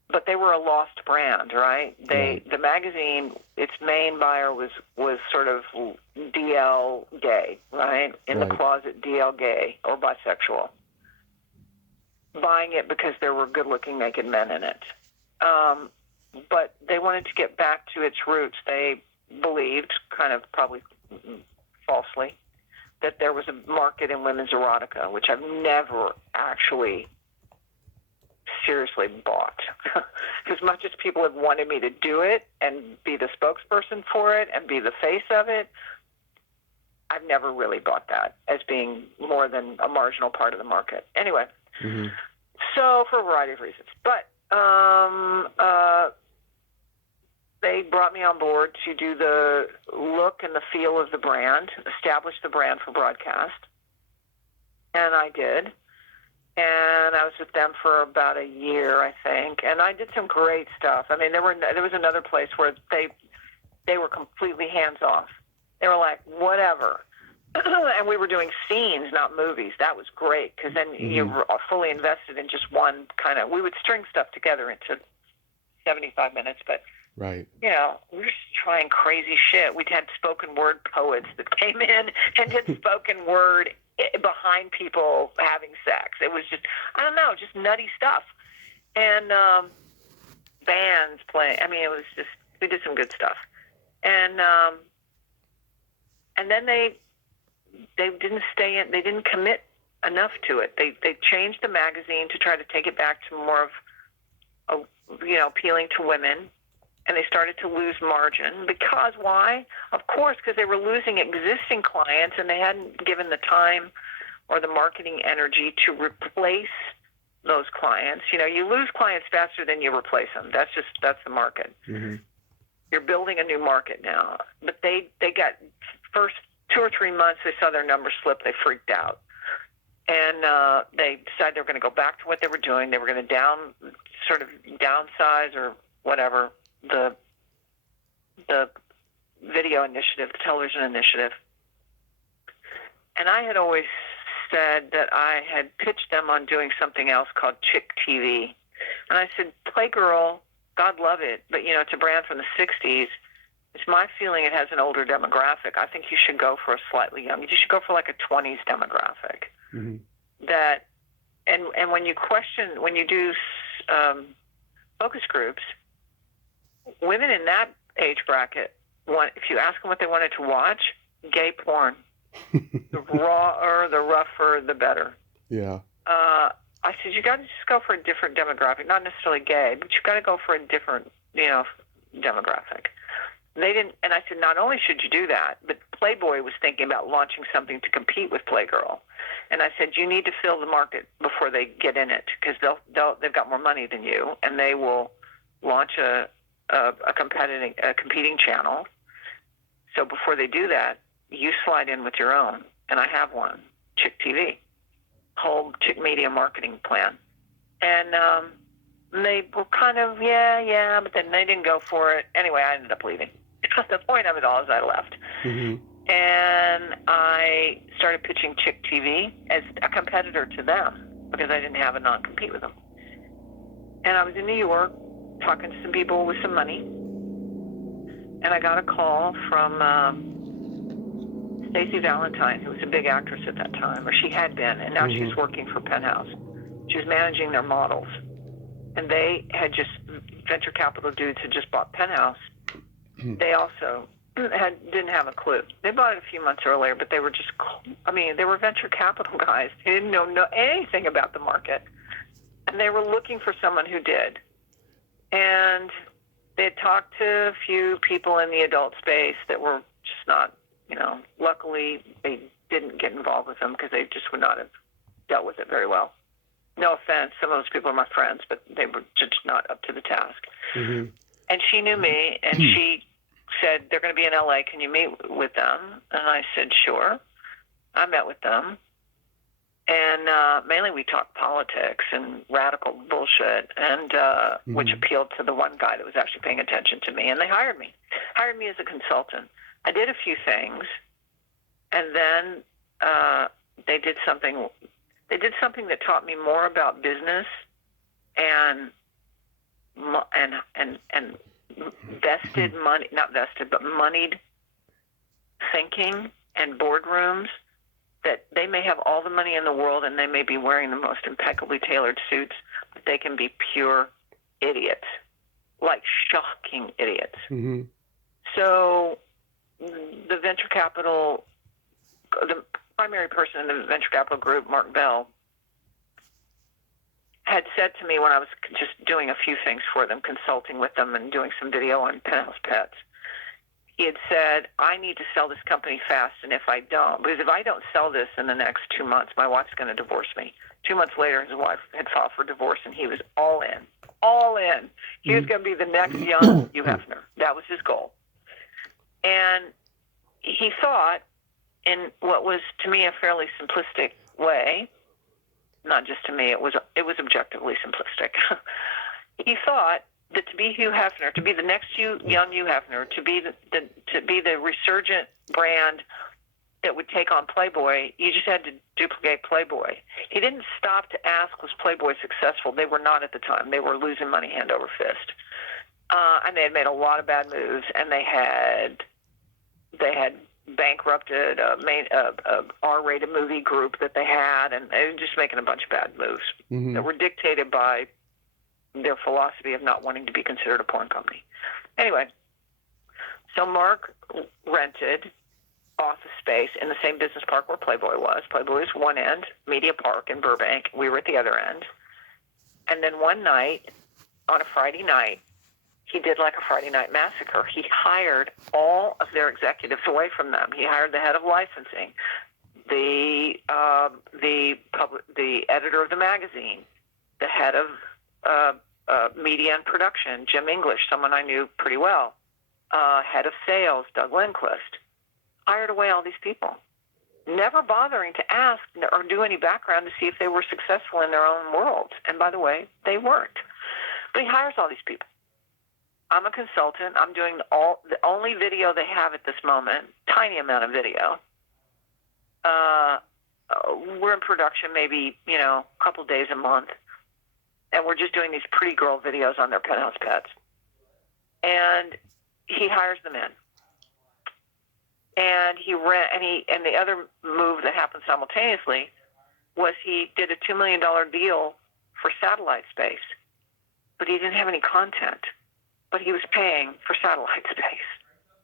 but they were a lost brand, right? The magazine, its main buyer was sort of DL gay, right? In the closet, DL gay or bisexual. Buying it because there were good-looking naked men in it. But they wanted to get back to its roots. They believed, kind of probably falsely, that there was a market in women's erotica, which I've never actually seriously bought. As much as people have wanted me to do it and be the spokesperson for it and be the face of it, I've never really bought that as being more than a marginal part of the market. Anyway, Mm-hmm. so for a variety of reasons. But they brought me on board to do the look and the feel of the brand, establish the brand for broadcast. And I did. And I was with them for about a year, I think. And I did some great stuff. I mean, there was another place where they were completely hands-off. They were like, whatever. And we were doing scenes, not movies. That was great, because then you were fully invested in just one kind of... We would string stuff together into 75 minutes, but... Right. We were just trying crazy shit. We'd had spoken word poets that came in and did spoken word behind people having sex. It was just, I don't know, just nutty stuff. And bands playing. I mean, it was just, we did some good stuff. And then they didn't stay in, they didn't commit enough to it. They changed the magazine to try to take it back to more of appealing to women. And they started to lose margin. Because why? Of course, because they were losing existing clients and they hadn't given the time or the marketing energy to replace those clients. You lose clients faster than you replace them. That's the market. Mm-hmm. You're building a new market now. But they got, first 2 or 3 months, they saw their numbers slip. They freaked out. And they decided they were going to go back to what they were doing. They were going to downsize or whatever the video initiative, the television initiative. And I had always said that I had pitched them on doing something else called Chick TV. And I said, Playgirl, God love it, but it's a brand from the 60s. It's my feeling it has an older demographic. I think you should go for a slightly young. You should go for like a 20s demographic. Mm-hmm. That, and when you do focus groups, women in that age bracket if you ask them what they wanted to watch, gay porn. The rawer, the rougher, the better. Yeah. I said, you got to just go for a different demographic, not necessarily gay, but you got to go for a different, demographic. They didn't, and I said, not only should you do that, but Playboy was thinking about launching something to compete with Playgirl. And I said, you need to fill the market before they get in it, because they've got more money than you, and they will launch a competing channel. So before they do that, you slide in with your own, and I have one, Chick TV, whole Chick Media marketing plan. And they were kind of, yeah, but then they didn't go for it. Anyway, I ended up leaving. The point of it all is I left. Mm-hmm. And I started pitching Chick TV as a competitor to them because I didn't have a non-compete with them. And I was in New York talking to some people with some money. And I got a call from Stacey Valentine, who was a big actress at that time, or she had been, and now Mm-hmm. she's working for Penthouse. She was managing their models. And they had venture capital dudes had just bought Penthouse. They also didn't have a clue. They bought it a few months earlier, but they were they were venture capital guys. They didn't know anything about the market. And they were looking for someone who did. And they had talked to a few people in the adult space that were just not, luckily they didn't get involved with them because they just would not have dealt with it very well. No offense, some of those people are my friends, but they were just not up to the task. Mm-hmm. And she knew me, and she said, they're going to be in L.A., can you meet with them? And I said, sure. I met with them. And mainly we talked politics and radical bullshit, and which appealed to the one guy that was actually paying attention to me. And they hired me as a consultant. I did a few things, and then they did something that taught me more about business and vested money, not vested, but moneyed thinking and boardrooms, that they may have all the money in the world and they may be wearing the most impeccably tailored suits, but they can be pure idiots, like shocking idiots. Mm-hmm. So the venture capital, the primary person in the venture capital group, Mark Bell, had said to me when I was just doing a few things for them, consulting with them and doing some video on Penthouse Pets, he had said, I need to sell this company fast, and if I don't, because if I don't sell this in the next 2 months, my wife's going to divorce me. 2 months later, his wife had filed for divorce, and he was all in. He was going to be the next young Hugh Hefner. That was his goal. And he thought, in what was to me a fairly simplistic way, not just to me, it was objectively simplistic. He thought that to be Hugh Hefner, to be the next young Hugh Hefner, to be the resurgent brand that would take on Playboy, you just had to duplicate Playboy. He didn't stop to ask, was Playboy successful? They were not at the time. They were losing money hand over fist, and they had made a lot of bad moves, and they had bankrupted a R-rated movie group that they had, and they were just making a bunch of bad moves that were dictated by their philosophy of not wanting to be considered a porn company. Anyway, so Mark rented office space in the same business park where Playboy was. Playboy was one end, Media Park in Burbank. We were at the other end. And then one night, on a Friday night, he did like a Friday Night Massacre. He hired all of their executives away from them. He hired the head of licensing, the editor of the magazine, the head of media and production, Jim English, someone I knew pretty well, head of sales, Doug Lindquist. Hired away all these people, never bothering to ask or do any background to see if they were successful in their own worlds. And by the way, they weren't. But he hires all these people. I'm a consultant. I'm doing the only video they have at this moment, tiny amount of video. We're in production maybe, a couple days a month. And we're just doing these pretty girl videos on their Penthouse Pets. And he hires them in. And and the other move that happened simultaneously was he did a $2 million deal for satellite space, but he didn't have any content, but he was paying for satellite space.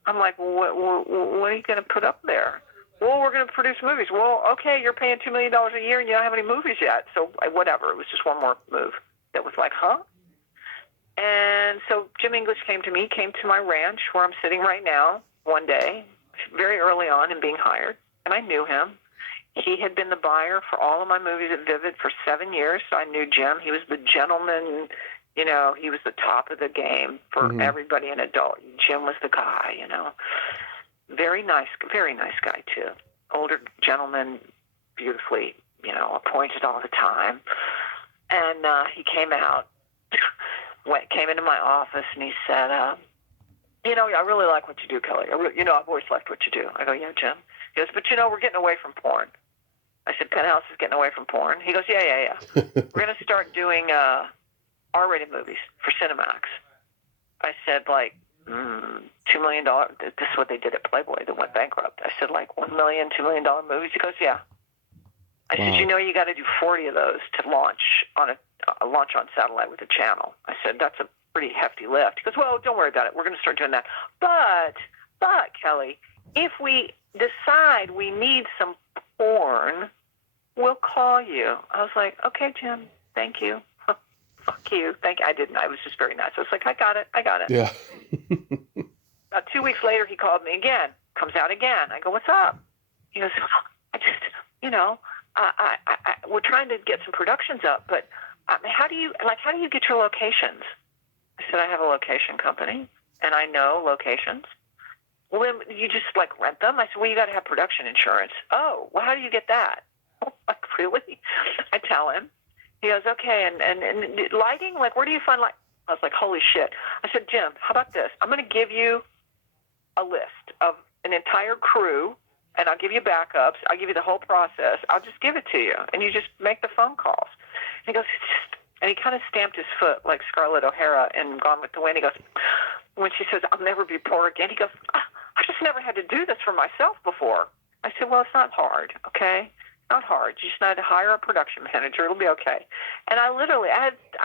I'm like, well, what are you going to put up there? Well, we're going to produce movies. Well, okay, you're paying $2 million a year and you don't have any movies yet. So whatever. It was just one more move that was like, huh? And so Jim English came to me, came to my ranch where I'm sitting right now one day, very early on in being hired, and I knew him. He had been the buyer for all of my movies at Vivid for 7 years, so I knew Jim. He was the gentleman, you know, he was the top of the game for everybody in adult. Jim was the guy, you know. Very nice guy, too. Older gentleman, beautifully, you know, appointed all the time. And he came out, came into my office, and he said, you know, I really like what you do, Kelly. I've always liked what you do. I go, yeah, Jim. He goes, but, you know, we're getting away from porn. I said, Penthouse is getting away from porn. He goes, yeah. We're going to start doing R-rated movies for Cinemax. I said, like, $2 million. This is what they did at Playboy. They went bankrupt. I said, like, $1 million, $2 million movies. He goes, yeah. I said, you know, you got to do 40 of those to launch on satellite with a channel. I said, that's a pretty hefty lift. He goes, well, don't worry about it. We're going to start doing that. But Kelly, if we decide we need some porn, we'll call you. I was like, okay, Jim, thank you. Fuck you. I didn't. I was just very nice. I was like, I got it. Yeah. About 2 weeks later, he called me again. Comes out again. I go, what's up? He goes, I just, you know, we're trying to get some productions up, but how do you get your locations? I said, I have a location company, and I know locations. Well, then you just, like, rent them? I said, well, you got to have production insurance. Oh, well, how do you get that? Like, really? I tell him. He goes, okay, and lighting? Like, where do you find light? I was like, holy shit. I said, Jim, how about this? I'm going to give you a list of an entire crew, and I'll give you backups. I'll give you the whole process. I'll just give it to you, and you just make the phone calls. And he goes, and he kind of stamped his foot like Scarlett O'Hara in Gone with the Wind. He goes, when she says, I'll never be poor again, he goes, I just never had to do this for myself before. I said, well, it's not hard, okay? Not hard. You just need to hire a production manager. It'll be okay. And I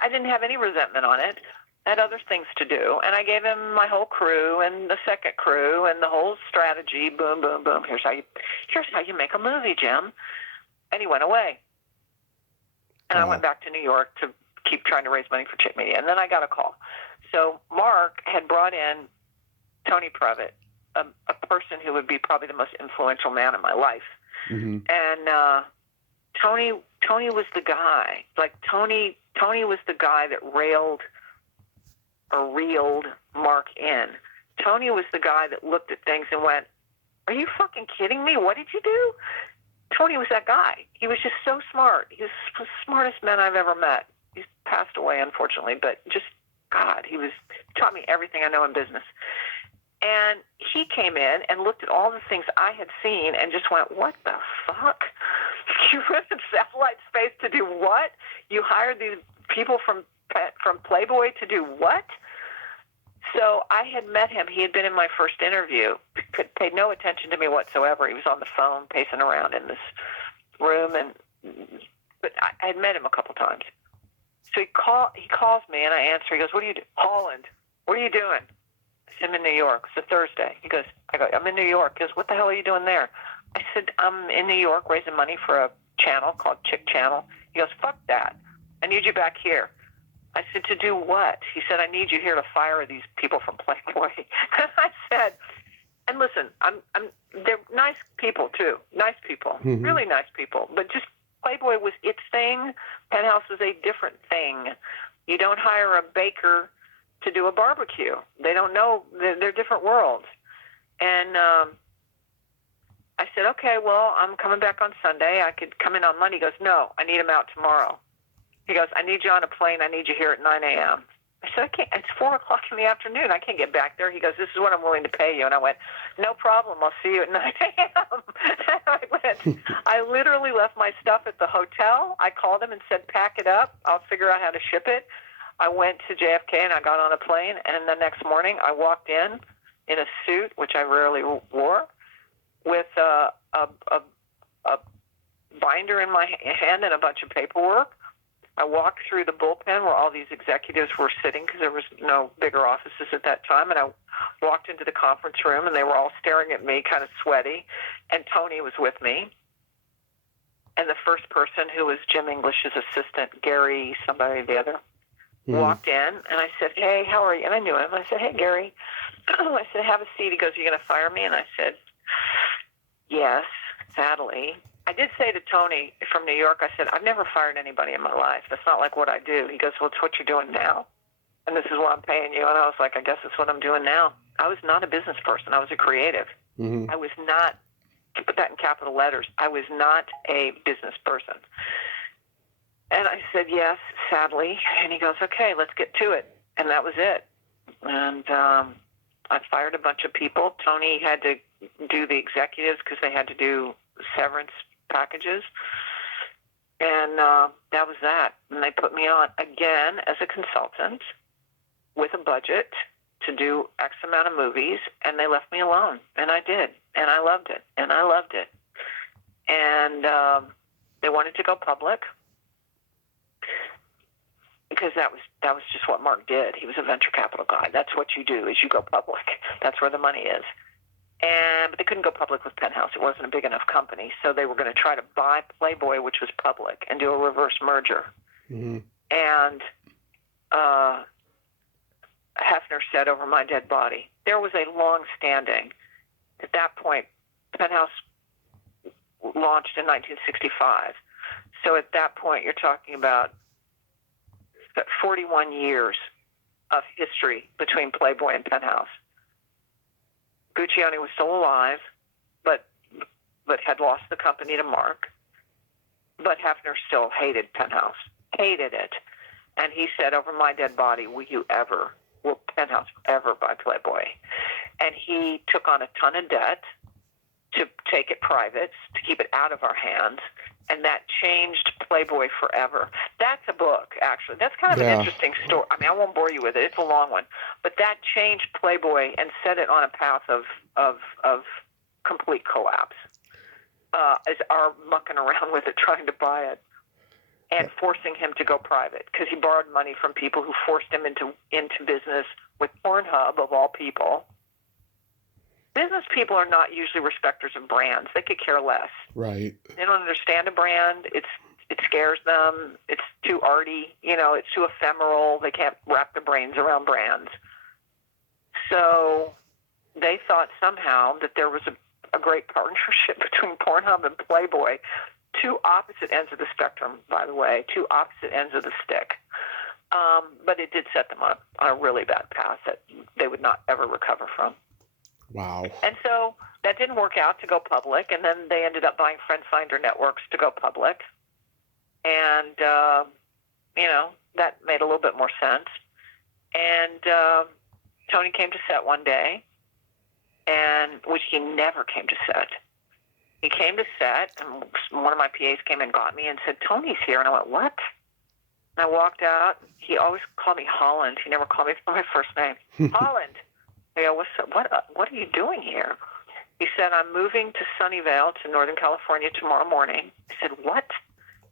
didn't have any resentment on it. I had other things to do. And I gave him my whole crew and the second crew and the whole strategy. Boom, boom, boom. Here's how you make a movie, Jim. And he went away. And I went back to New York to keep trying to raise money for Chip Media. And then I got a call. So Mark had brought in Tony Previtt, a person who would be probably the most influential man in my life. Mm-hmm. And Tony was the guy. Like, Tony was the guy that reeled Mark in. Tony was the guy that looked at things and went, are you fucking kidding me? What did you do? Tony was that guy. He was just so smart. He was the smartest man I've ever met. He's passed away, unfortunately, but just, God, he taught me everything I know in business. And he came in and looked at all the things I had seen and just went, what the fuck? You rented satellite space to do what? You hired these people from Playboy to do what? So I had met him. He had been in my first interview, paid no attention to me whatsoever. He was on the phone pacing around in this room, but I had met him a couple times. So he calls me, and I answer. He goes, what are you doing? Holland, what are you doing? I said, I'm in New York. It's a Thursday. I go, I'm in New York. He goes, what the hell are you doing there? I said, I'm in New York raising money for a channel called Chick Channel. He goes, fuck that. I need you back here. I said, to do what? He said, I need you here to fire these people from Playboy. And I said, and listen, they're nice people too. Nice people. Mm-hmm. Really nice people. But just Playboy was its thing. Penthouse was a different thing. You don't hire a baker to do a barbecue. They don't know. They're different worlds. And I said, okay, well, I'm coming back on Sunday. I could come in on Monday. He goes, no, I need him out tomorrow. He goes, I need you on a plane. I need you here at 9 a.m. I said, I can't. It's 4 o'clock in the afternoon. I can't get back there. He goes, this is what I'm willing to pay you. And I went, no problem. I'll see you at 9 a.m. I literally left my stuff at the hotel. I called him and said, pack it up. I'll figure out how to ship it. I went to JFK and I got on a plane. And the next morning I walked in a suit, which I rarely wore. with a binder in my hand and a bunch of paperwork. I walked through the bullpen where all these executives were sitting because there was no bigger offices at that time. And I walked into the conference room and they were all staring at me, kind of sweaty. And Tony was with me. And the first person, who was Jim English's assistant, Gary, somebody or the other, walked in. And I said, hey, how are you? And I knew him. I said, hey, Gary. I said, have a seat. He goes, are you going to fire me? And I said, yes, sadly. I did say to Tony from New York, I said, I've never fired anybody in my life. That's not like what I do. He goes, well, it's what you're doing now. And this is what I'm paying you. And I was like, I guess it's what I'm doing now. I was not a business person. I was a creative. I was not, to put that in capital letters, I was not a business person. And I said, yes, sadly. And he goes, okay, let's get to it. And that was it. And I fired a bunch of people. Tony had to do the executives because they had to do severance packages. And that was that. And they put me on again as a consultant with a budget to do X amount of movies, and they left me alone. And I did. And I loved it. And I loved it. And they wanted to go public because that was just what Mark did. He was a venture capital guy. That's what you do, is you go public. That's where the money is. But they couldn't go public with Penthouse. It wasn't a big enough company. So they were going to try to buy Playboy, which was public, and do a reverse merger. And Hefner said, over my dead body. There was a long-standing, at that point, Penthouse launched in 1965. So at that point, you're talking about 41 years of history between Playboy and Penthouse. Guccione was still alive, but had lost the company to Mark. But Hefner still hated Penthouse, hated it. And he said, over my dead body, will Penthouse ever buy Playboy? And he took on a ton of debt to take it private, to keep it out of our hands. And that changed Playboy forever. That's a book, actually. That's kind of an interesting story. I mean, I won't bore you with it. It's a long one. But that changed Playboy and set it on a path of complete collapse. As our mucking around with it, trying to buy it, and forcing him to go private because he borrowed money from people who forced him into business with Pornhub, of all people. Business people are not usually respecters of brands. They could care less. Right. They don't understand a brand. It scares them. It's too arty. It's too ephemeral. They can't wrap their brains around brands. So they thought somehow that there was a great partnership between Pornhub and Playboy. Two opposite ends of the spectrum, by the way. Two opposite ends of the stick. But it did set them on a really bad path that they would not ever recover from. Wow. And so that didn't work out to go public, and then they ended up buying Friend Finder Networks to go public. And, that made a little bit more sense. And Tony came to set one day, which he never came to set. He came to set, and one of my PAs came and got me and said, Tony's here. And I went, what? And I walked out. He always called me Holland. He never called me by my first name. Holland. I go, what are you doing here? He said, I'm moving to Sunnyvale, to Northern California tomorrow morning. I said, what?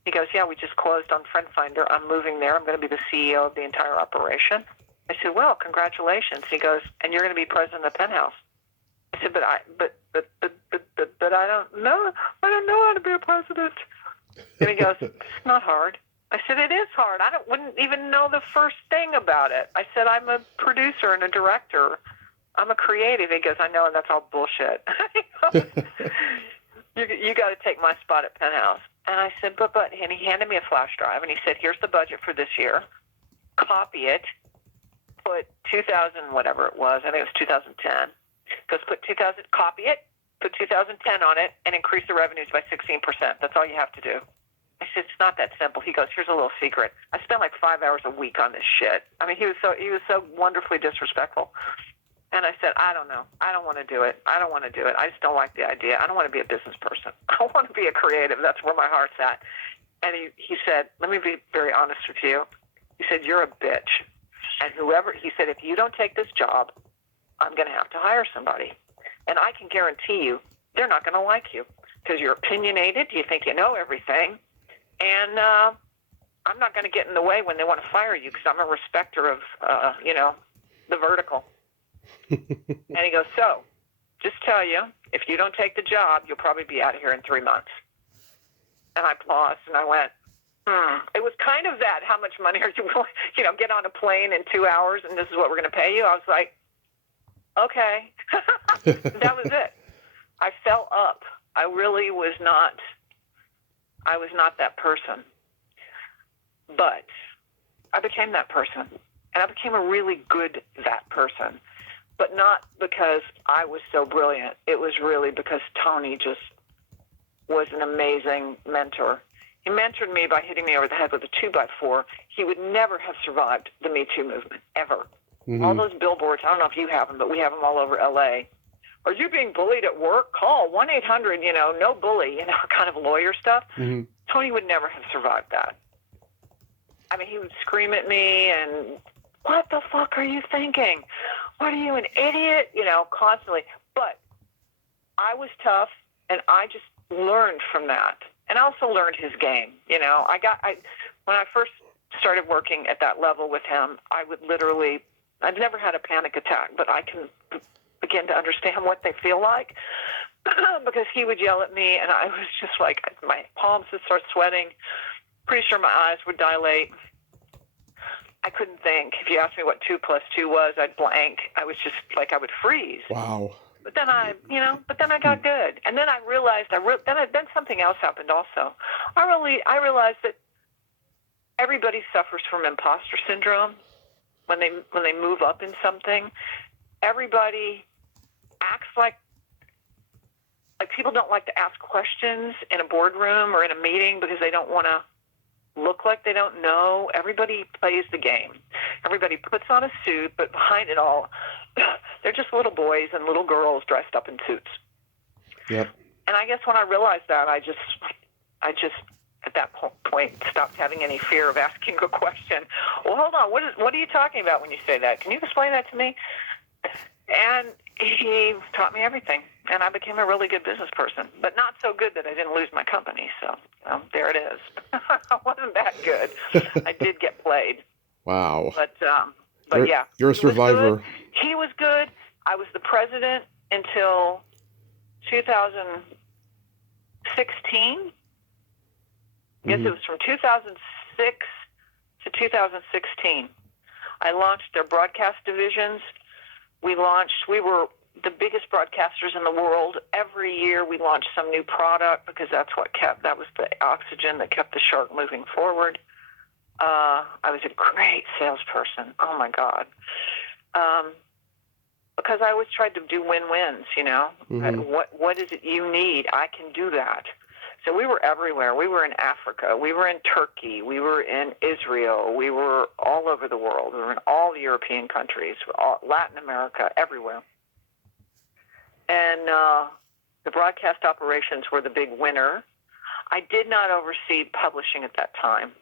He goes, yeah, we just closed on Friend Finder. I'm moving there. I'm going to be the CEO of the entire operation. I said, well, congratulations. He goes, and you're going to be president of Penthouse. I said, but I don't know. I don't know how to be a president. And he goes, it's not hard. I said, it is hard. Wouldn't even know the first thing about it. I said, I'm a producer and a director. I'm a creative. He goes, I know, and that's all bullshit. You got to take my spot at Penthouse. And I said, but, and he handed me a flash drive, and he said, here's the budget for this year. Copy it. Put 2000, whatever it was. I think it was 2010. Goes, copy it, put 2010 on it, and increase the revenues by 16%. That's all you have to do. I said, it's not that simple. He goes, here's a little secret. I spent like 5 hours a week on this shit. I mean, he was so wonderfully disrespectful. And I said, I don't know. I don't want to do it. I just don't like the idea. I don't want to be a business person. I want to be a creative. That's where my heart's at. And he said, let me be very honest with you. He said, you're a bitch. And he said, if you don't take this job, I'm going to have to hire somebody. And I can guarantee you they're not going to like you because you're opinionated. You think you know everything. And I'm not going to get in the way when they want to fire you because I'm a respecter of, the vertical. And he goes, so, just tell you, if you don't take the job, you'll probably be out of here in 3 months. And I paused and I went, It was kind of that, how much money are you willing, get on a plane in 2 hours and this is what we're going to pay you? I was like, okay. That was it. I fell up. I really was not that person. But I became that person. And I became a really good that person. But not because I was so brilliant. It was really because Tony just was an amazing mentor. He mentored me by hitting me over the head with a 2x4. He would never have survived the Me Too movement, ever. Mm-hmm. All those billboards, I don't know if you have them, but we have them all over L.A. Are you being bullied at work? Call 1-800, no bully, kind of lawyer stuff. Mm-hmm. Tony would never have survived that. I mean, he would scream at me and, what the fuck are you thinking? What are you, an idiot? Constantly. But I was tough, and I just learned from that. And I also learned his game. When I first started working at that level with him, I've never had a panic attack, but I can begin to understand what they feel like because he would yell at me, and I was just like, my palms would start sweating. Pretty sure my eyes would dilate. I couldn't think. If you asked me what 2 + 2 was, I'd blank. I was just like, I would freeze. Wow. But then I got good. And then I realized, then something else happened also. I realized that everybody suffers from imposter syndrome when they move up in something. Everybody acts like people don't like to ask questions in a boardroom or in a meeting because they don't want to look like they don't know. Everybody plays the game. Everybody puts on a suit, but behind it all, they're just little boys and little girls dressed up in suits. Yep. And I guess when I realized that, I just at that point stopped having any fear of asking a question. Well, hold on. What are you talking about when you say that? Can you explain that to me? And he taught me everything, and I became a really good business person, but not so good that I didn't lose my company. So there it is. I wasn't that good. I did get played. Wow. But yeah. You're a survivor. He was good. I was the president until 2016. I guess it was from 2006 to 2016. I launched their broadcast divisions. We were the biggest broadcasters in the world. Every year we launched some new product because that was the oxygen that kept the shark moving forward. I was a great salesperson. Oh my God. Because I always tried to do win-wins, Mm-hmm. What is it you need? I can do that. So we were everywhere. We were in Africa. We were in Turkey. We were in Israel. We were all over the world. We were in all the European countries, Latin America, everywhere. And the broadcast operations were the big winner. I did not oversee publishing at that time.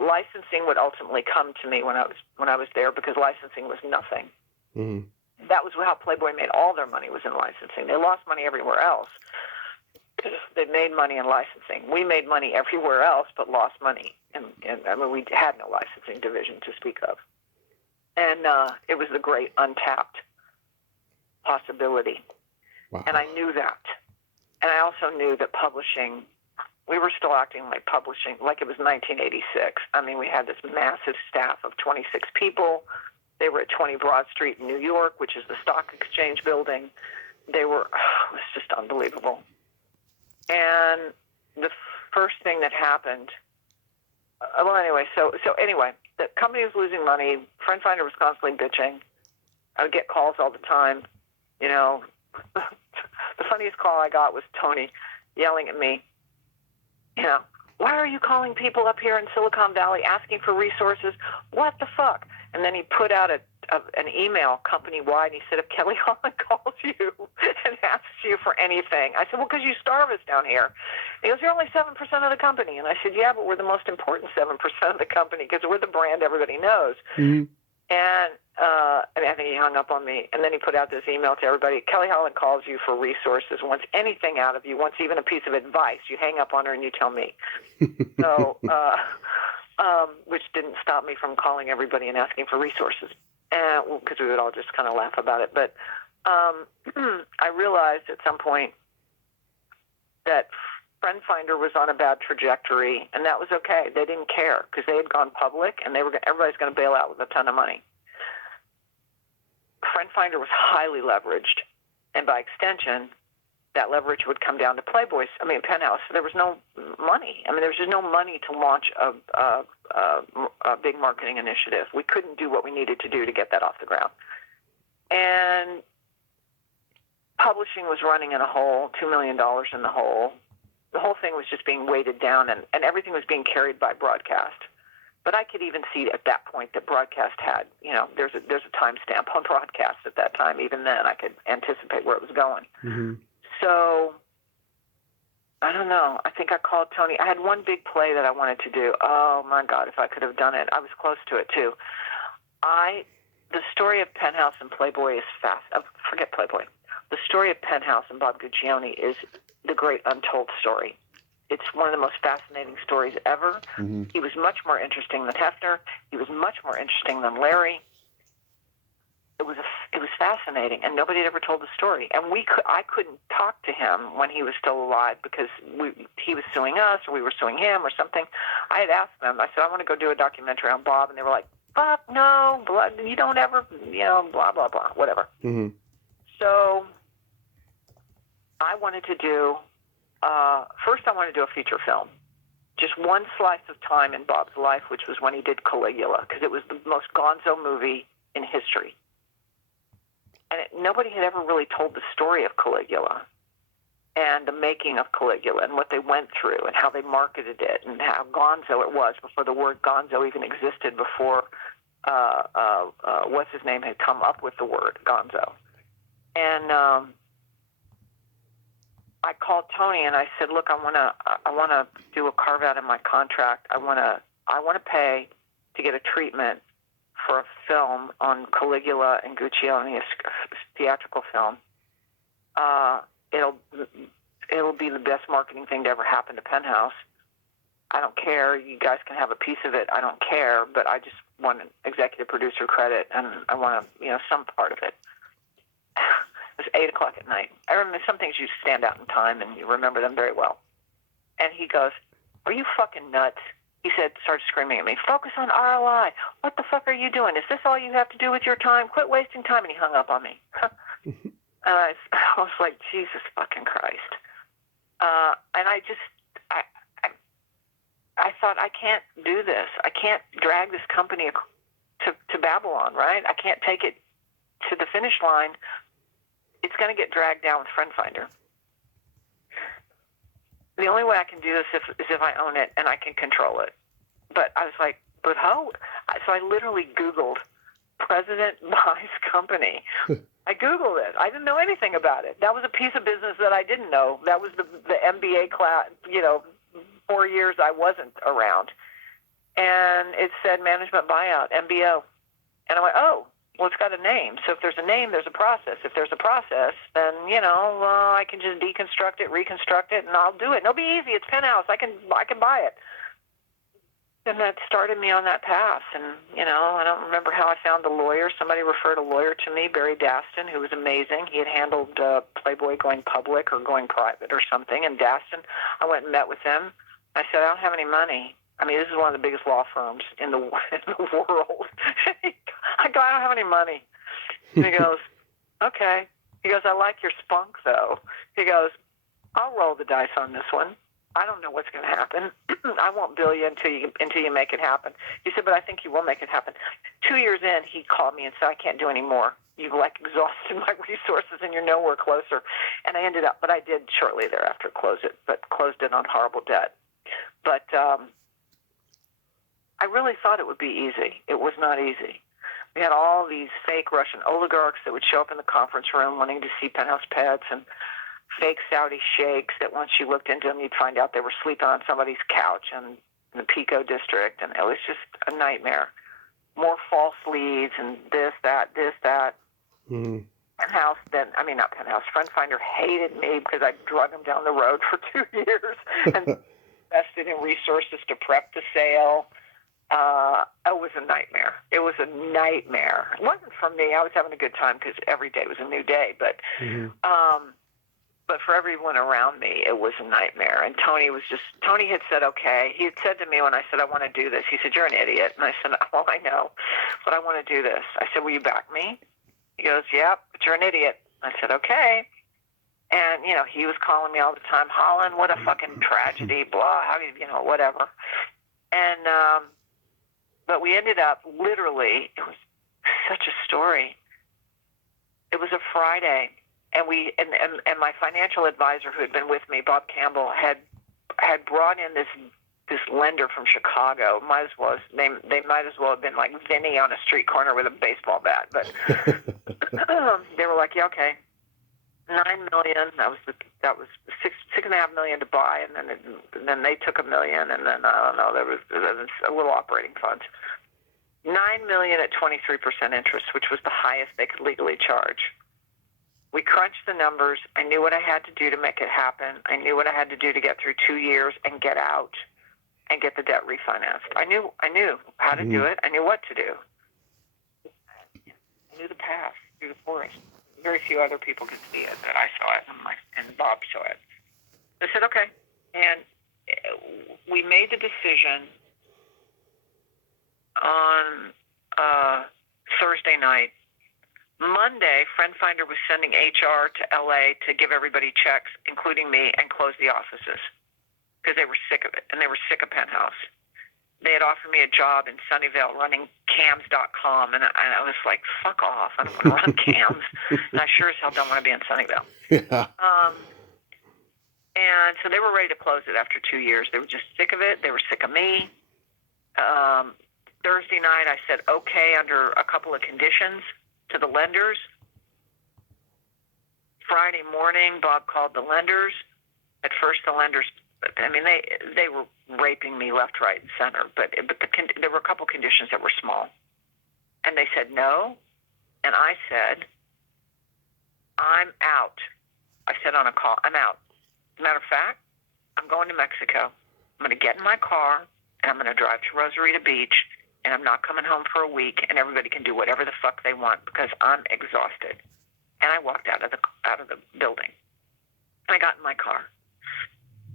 Licensing would ultimately come to me when I was there because licensing was nothing. Mm-hmm. That was how Playboy made all their money, was in licensing. They lost money everywhere else. They made money in licensing. We made money everywhere else, but lost money. And we had no licensing division to speak of. And it was the great untapped possibility. Wow. And I knew that. And I also knew that publishing, we were still acting like publishing, like it was 1986. I mean, we had this massive staff of 26 people. They were at 20 Broad Street in New York, which is the stock exchange building. It was just unbelievable. And the first thing that happened, so anyway, the company was losing money. Friend Finder was constantly bitching. I would get calls all the time. The funniest call I got was Tony yelling at me, why are you calling people up here in Silicon Valley asking for resources? What the fuck? And then he put out an email company-wide, and he said, if Kelly Holland calls you and asks you for anything. I said, well, because you starve us down here. And he goes, you're only 7% of the company. And I said, yeah, but we're the most important 7% of the company because we're the brand everybody knows. Mm-hmm. And I think he hung up on me. And then he put out this email to everybody. Kelly Holland calls you for resources, wants anything out of you, wants even a piece of advice. You hang up on her and you tell me. So, which didn't stop me from calling everybody and asking for resources, because we would all just kind of laugh about it. But I realized at some point that Friend Finder was on a bad trajectory, and that was okay. They didn't care because they had gone public, and everybody's going to bail out with a ton of money. Friend Finder was highly leveraged, and by extension, that leverage would come down to Penthouse. There was no money. There was just no money to launch a big marketing initiative. We couldn't do what we needed to do to get that off the ground. And publishing was running in a hole, $2 million in the hole. The whole thing was just being weighted down, and everything was being carried by broadcast. But I could even see at that point that broadcast had, there's a timestamp on broadcast at that time. Even then, I could anticipate where it was going. Mm-hmm. So, I don't know. I think I called Tony. I had one big play that I wanted to do. Oh, my God, if I could have done it. I was close to it, too. The story of Penthouse and Playboy is fast. Forget Playboy. The story of Penthouse and Bob Guccione is the great untold story. It's one of the most fascinating stories ever. Mm-hmm. He was much more interesting than Hefner. He was much more interesting than Larry. It was fascinating, and nobody had ever told the story. And I couldn't talk to him when he was still alive because he was suing us, or we were suing him, or something. I had asked them. I said, I want to go do a documentary on Bob, and they were like, "Fuck no, you don't ever, blah blah blah, whatever." Mm-hmm. So I wanted to do. First, I wanted to do a feature film, just one slice of time in Bob's life, which was when he did Caligula, because it was the most gonzo movie in history. And nobody had ever really told the story of Caligula and the making of Caligula and what they went through and how they marketed it and how gonzo it was before the word gonzo even existed, before what's his name had come up with the word gonzo. And I called Tony and I said, "Look, I want to do a carve out in my contract. I want to pay to get a treatment for a film on Caligula and Guccione, a theatrical film. It'll be the best marketing thing to ever happen to Penthouse. I don't care. You guys can have a piece of it. I don't care, but I just want an executive producer credit, and I want some part of it." It was 8 o'clock at night. I remember some things you stand out in time and you remember them very well. And he goes, "Are you fucking nuts?" He started screaming at me, "Focus on ROI. What the fuck are you doing? Is this all you have to do with your time? Quit wasting time." And he hung up on me. And I was like, Jesus fucking Christ. And I thought, I can't do this. I can't drag this company to Babylon, right? I can't take it to the finish line. It's going to get dragged down with Friend Finder. The only way I can do this is if I own it and I can control it. But I was like, but how? So I literally Googled President Buys Company. I Googled it. I didn't know anything about it. That was a piece of business that I didn't know. That was the MBA class, 4 years I wasn't around. And it said management buyout, MBO. And I went, oh. Well, it's got a name. So if there's a name, there's a process. If there's a process, then, I can just deconstruct it, reconstruct it, and I'll do it. And it'll be easy. It's Penthouse. I can buy it. And that started me on that path. And, I don't remember how I found the lawyer. Somebody referred a lawyer to me, Barry Daston, who was amazing. He had handled Playboy going public or going private or something. And Daston, I went and met with him. I said, I don't have any money. This is one of the biggest law firms in the world. I go, I don't have any money. And he goes, okay. He goes, I like your spunk, though. He goes, I'll roll the dice on this one. I don't know what's going to happen. I won't bill you until you make it happen. He said, but I think you will make it happen. 2 years in, he called me and said, I can't do any more. You've exhausted my resources and you're nowhere closer. And I ended up, but I did shortly thereafter close it, but closed it on horrible debt. But I really thought it would be easy. It was not easy. We had all these fake Russian oligarchs that would show up in the conference room wanting to see Penthouse pets, and fake Saudi sheikhs that once you looked into them, you'd find out they were sleeping on somebody's couch in the Pico district, and it was just a nightmare. more false leads and this, that. Mm-hmm. Penthouse, not Penthouse, Friend Finder hated me because I drug him down the road for 2 years and invested in resources to prep the sale. It was a nightmare. It wasn't for me. I was having a good time because every day was a new day. But but for everyone around me, it was a nightmare. And Tony had said, okay. He had said to me when I said, I want to do this, he said, you're an idiot. And I said, well, I know, but I want to do this. I said, will you back me? He goes, yep, but you're an idiot. I said, okay. And, he was calling me all the time, Holland, what a fucking tragedy, blah, how do you, whatever. And, but we ended up literally, it was such a story. It was a Friday, and and my financial advisor who had been with me, Bob Campbell, had brought in this lender from Chicago. They might as well have been like Vinny on a street corner with a baseball bat. But they were like, yeah, okay, $9 million. That was $6.5 million to buy, and then they took $1 million, and then I don't know. There was a little operating funds. $9 million at 23% interest, which was the highest they could legally charge. We crunched the numbers. I knew what I had to do to make it happen. I knew what I had to do to get through 2 years and get out and get the debt refinanced. I knew how to do it. I knew what to do. I knew the path through the forest. Very few other people could see it, but I saw it, and Bob saw it. I said, okay. And we made the decision on Thursday night. Monday, Friend Finder was sending HR to LA to give everybody checks, including me, and close the offices because they were sick of it, and they were sick of Penthouse. They had offered me a job in Sunnyvale running cams.com, and I was like, fuck off. I don't want to run cams. And I sure as hell don't want to be in Sunnyvale. Yeah. And so they were ready to close it after 2 years. They were just sick of it. They were sick of me. Thursday night, I said, okay, under a couple of conditions to the lenders. Friday morning, Bob called the lenders. At first, the lenders, they were raping me left, right, and center. But there were a couple conditions that were small. And they said no. And I said, I'm out. I said on a call, I'm out. As a matter of fact, I'm going to Mexico. I'm going to get in my car, and I'm going to drive to Rosarita Beach, and I'm not coming home for a week, and everybody can do whatever the fuck they want because I'm exhausted. And I walked out of the building. I got in my car.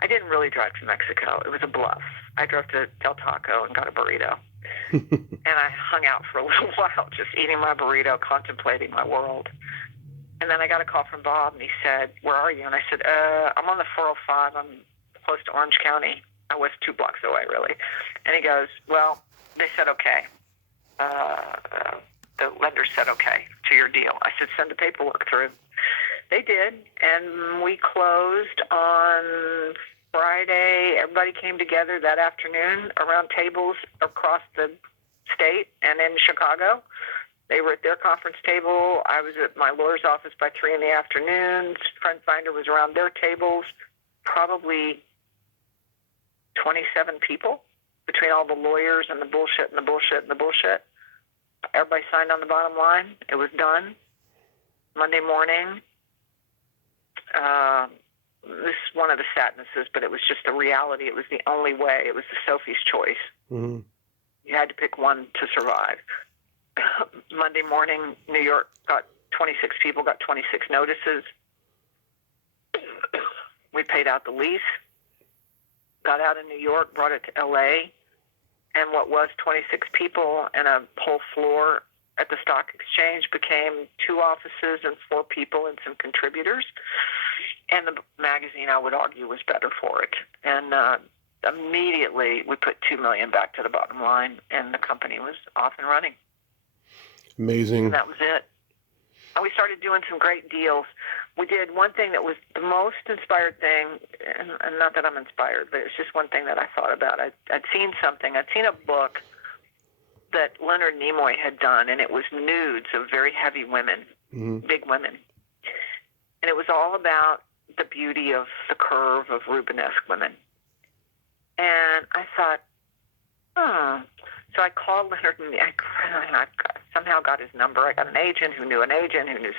I didn't really drive to Mexico. It was a bluff. I drove to Del Taco and got a burrito. And I hung out for a little while just eating my burrito, contemplating my world. And then I got a call from Bob, and he said, where are you? And I said, I'm on the 405. I'm close to Orange County. I was 2 blocks away, really. And he goes, well, they said okay. The lender said okay to your deal. I said, send the paperwork through. They did, and we closed on Friday. Everybody came together that afternoon around tables across the state and in Chicago. They were at their conference table. I was at my lawyer's office by 3 in the afternoon. Friend Finder was around their tables, probably 27 people between all the lawyers and the bullshit and the bullshit and the bullshit. Everybody signed on the bottom line. It was done. Monday morning, this is one of the sadnesses, but it was just the reality. It was the only way. It was the Sophie's choice. Mm-hmm. You had to pick one to survive. Monday morning, New York got 26 people, got 26 notices. We paid out the lease, got out of New York, brought it to L.A., and what was 26 people and a whole floor at the stock exchange became 2 offices and 4 people and some contributors. And the magazine, I would argue, was better for it. And immediately we put $2 million back to the bottom line, and the company was off and running. Amazing. And that was it. And we started doing some great deals. We did one thing that was the most inspired thing, and not that I'm inspired, but it's just one thing that I thought about. I'd seen something. I'd seen a book that Leonard Nimoy had done, and it was nudes of very heavy women, big women. And it was all about the beauty of the curve of Rubenesque women. And I thought, So I called Leonard, and I somehow got his number. I got an agent who knew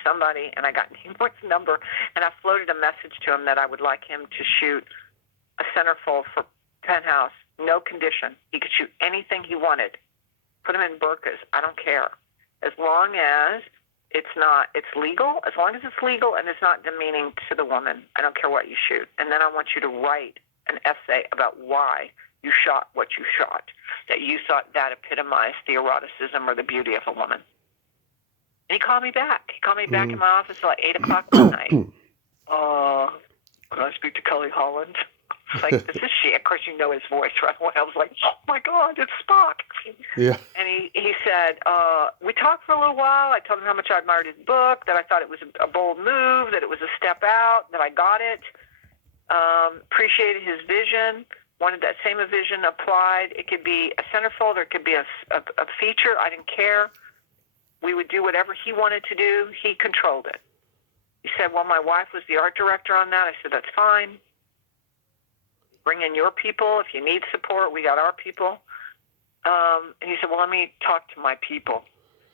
somebody, and I got Nimoy's number, and I floated a message to him that I would like him to shoot a centerfold for Penthouse, no condition. He could shoot anything he wanted. Put him in burqas. I don't care. As long as it's legal, as long as it's legal and it's not demeaning to the woman, I don't care what you shoot. And then I want you to write an essay about why you shot what you shot, that you thought that epitomized the eroticism or the beauty of a woman. And he called me back. He called me back in my office at like 8 o'clock one night. Can I speak to Kelly Holland? It's like, this is she. Of course, you know his voice right away. I was like, oh, my God, it's Spock. Yeah. And he said, we talked for a little while. I told him how much I admired his book, that I thought it was a bold move, that it was a step out, that I got it, appreciated his vision, wanted that same vision applied. It could be a centerfold or it could be a feature. I didn't care. We would do whatever he wanted to do. He controlled it. He said, well, my wife was the art director on that. I said, that's fine. Bring in your people. If you need support, we got our people. And he said, well, let me talk to my people.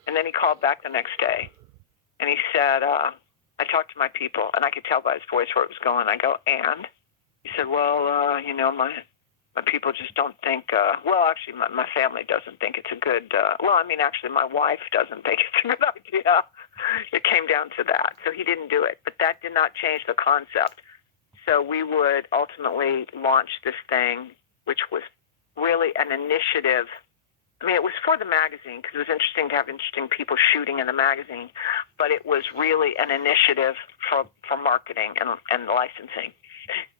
And then he called back the next day. And he said, I talked to my people. And I could tell by his voice where it was going. I go, and? He said, well, my people just don't think, actually, my family doesn't think it's a good, actually, my wife doesn't think it's a good idea. It came down to that. So he didn't do it. But that did not change the concept. So we would ultimately launch this thing, which was really an initiative. I mean, it was for the magazine because it was interesting to have interesting people shooting in the magazine, but it was really an initiative for marketing and licensing.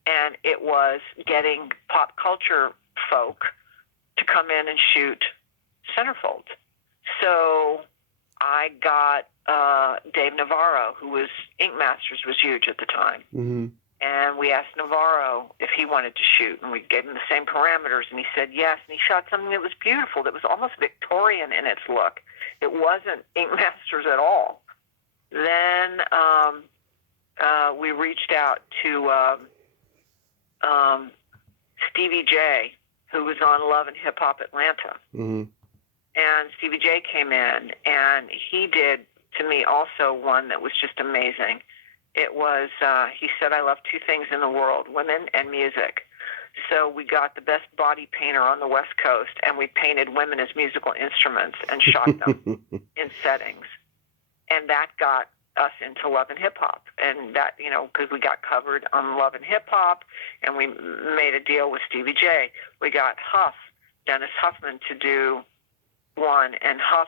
And it was getting pop culture folk to come in and shoot centerfolds. So I got Dave Navarro, who was Ink Masters was huge at the time. Mm-hmm. And we asked Navarro if he wanted to shoot, and we gave him the same parameters, and he said yes. And he shot something that was beautiful, that was almost Victorian in its look. It wasn't Ink Masters at all. Then we reached out to Stevie J, who was on Love and Hip Hop Atlanta. Mm-hmm. And Stevie J came in, and he did, to me, also one that was just amazing. It was, he said, I love two things in the world, women and music. So we got the best body painter on the West Coast, and we painted women as musical instruments and shot them in settings. And that got us into Love and Hip Hop. And that, because we got covered on Love and Hip Hop, and we made a deal with Stevie J. We got Dennis Huffman, to do one, and Huff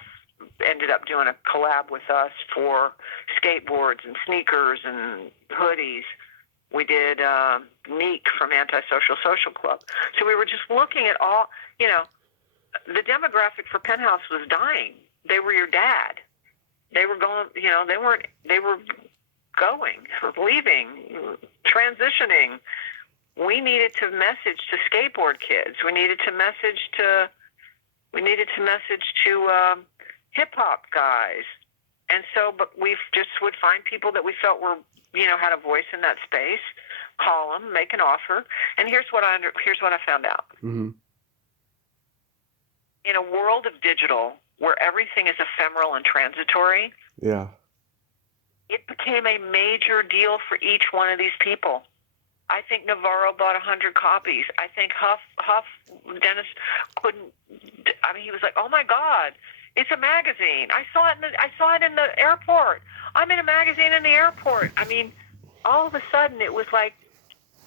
ended up doing a collab with us for skateboards and sneakers and hoodies. We did Neek from Antisocial Social Club. So we were just looking at all, the demographic for Penthouse was dying. They were your dad. They were going, they were going, leaving, transitioning. We needed to message to skateboard kids. We needed to message to hip-hop guys. And so, but we just would find people that we felt were, had a voice in that space, call them, make an offer. And here's what I found out. Mm-hmm. In a world of digital where everything is ephemeral and transitory, yeah, it became a major deal for each one of these people. I think Navarro bought 100 copies. I think Dennis couldn't. I mean, he was like, "Oh my God, it's a magazine. I saw it in the airport. I'm in a magazine in the airport." I mean, all of a sudden, it was like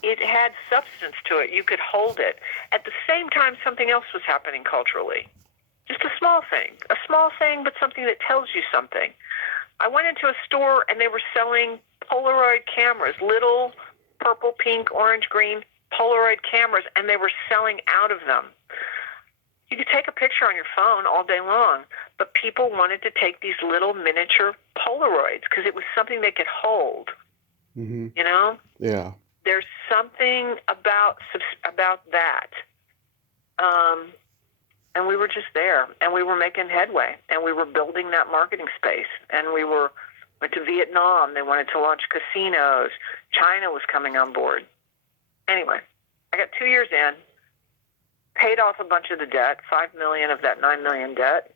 it had substance to it. You could hold it. At the same time, something else was happening culturally. Just a small thing, but something that tells you something. I went into a store and they were selling Polaroid cameras, little purple, pink, orange, green Polaroid cameras, and they were selling out of them. You could take a picture on your phone all day long, but people wanted to take these little miniature Polaroids because it was something they could hold. Mm-hmm. Yeah. There's something about that. And we were just there, and we were making headway, and we were building that marketing space, and we went to Vietnam. They wanted to launch casinos. China was coming on board. Anyway, I got 2 years in, paid off a bunch of the debt, $5 million of that $9 million debt.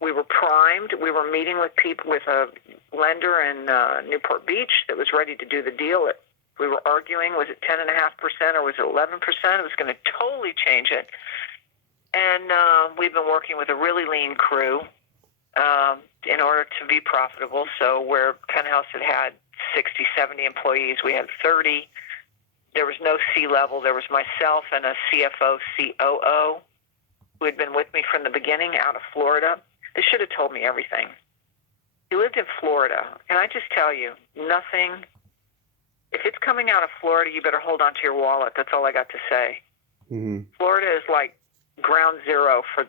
We were primed. We were meeting with a lender in Newport Beach that was ready to do the deal. We were arguing, was it 10.5% or was it 11%? It was going to totally change it. And we've been working with a really lean crew in order to be profitable. So where Penthouse had 60, 70 employees, we had 30. There was no C-level. There was myself and a CFO, COO, who had been with me from the beginning out of Florida. They should have told me everything. He lived in Florida. Can I just tell you, nothing, if it's coming out of Florida, you better hold on to your wallet. That's all I got to say. Mm-hmm. Florida is like ground zero for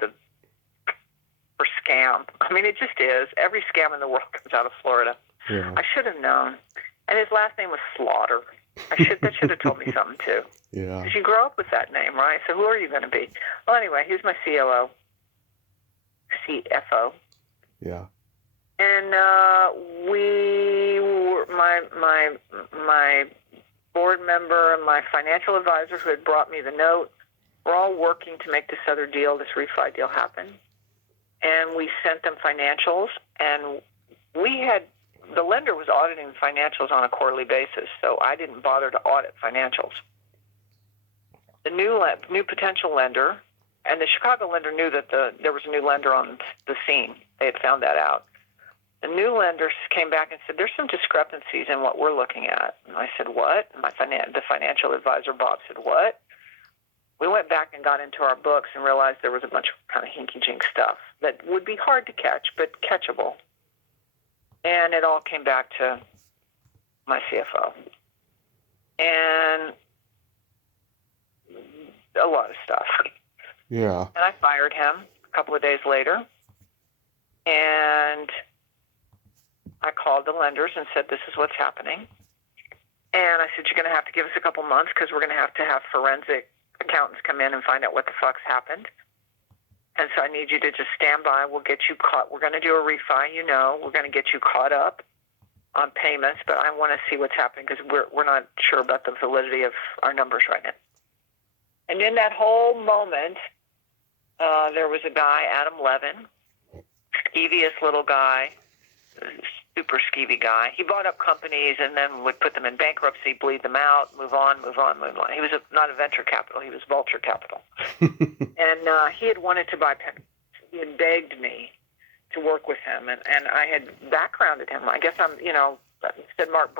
scam. I mean, it just is. Every scam in the world comes out of Florida. Yeah. I should have known. And his last name was Slaughter. That should have told me something, too. Yeah. Because you grow up with that name, right? So who are you going to be? Well, anyway, he was my COO. CFO. Yeah. And we were, my board member and my financial advisor who had brought me the note, we're all working to make this other deal, this refi deal, happen. And we sent them financials, and the lender was auditing financials on a quarterly basis, so I didn't bother to audit financials. The new potential lender, and the Chicago lender knew that there was a new lender on the scene. They had found that out. The new lenders came back and said, there's some discrepancies in what we're looking at. And I said, what? And the financial advisor, Bob, said, what? We went back and got into our books and realized there was a bunch of kind of hinky-jink stuff that would be hard to catch, but catchable. And it all came back to my CFO. And a lot of stuff. Yeah. And I fired him a couple of days later. And I called the lenders and said, this is what's happening. And I said, you're going to have to give us a couple months because we're going to have forensic accountants come in and find out what the fuck's happened. And so I need you to just stand by. We'll get you caught. We're going to do a refi, we're going to get you caught up on payments, but I want to see what's happening because we're not sure about the validity of our numbers right now. And in that whole moment, there was a guy, Adam Levin, skeeviest little guy, super skeevy guy. He bought up companies and then would put them in bankruptcy, bleed them out, move on. He was not a venture capital. He was vulture capital. And he had wanted to buy Penthouse. He had begged me to work with him, and I had backgrounded him. I guess said Mark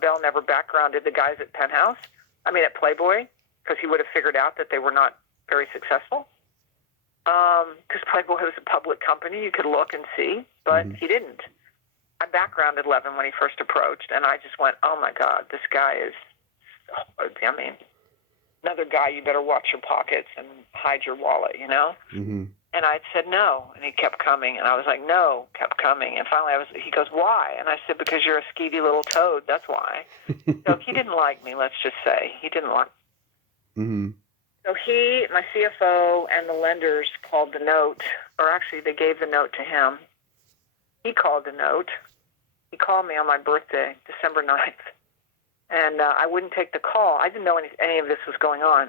Bell never backgrounded the guys at Penthouse. At Playboy, because he would have figured out that they were not very successful. Because Playboy was a public company, you could look and see, but he didn't. I backgrounded Levin when he first approached, and I just went, oh, my God, this guy is, another guy, you better watch your pockets and hide your wallet, Mm-hmm. And I said no, and he kept coming, and I was like, no, kept coming. And finally he goes, why? And I said, because you're a skeevy little toad, that's why. So he didn't like me, let's just say. He didn't like me. Mm-hmm. So he, my CFO, and the lenders called the note, or actually they gave the note to him. He called the note. He called me on my birthday, December 9th, and I wouldn't take the call. I didn't know any of this was going on.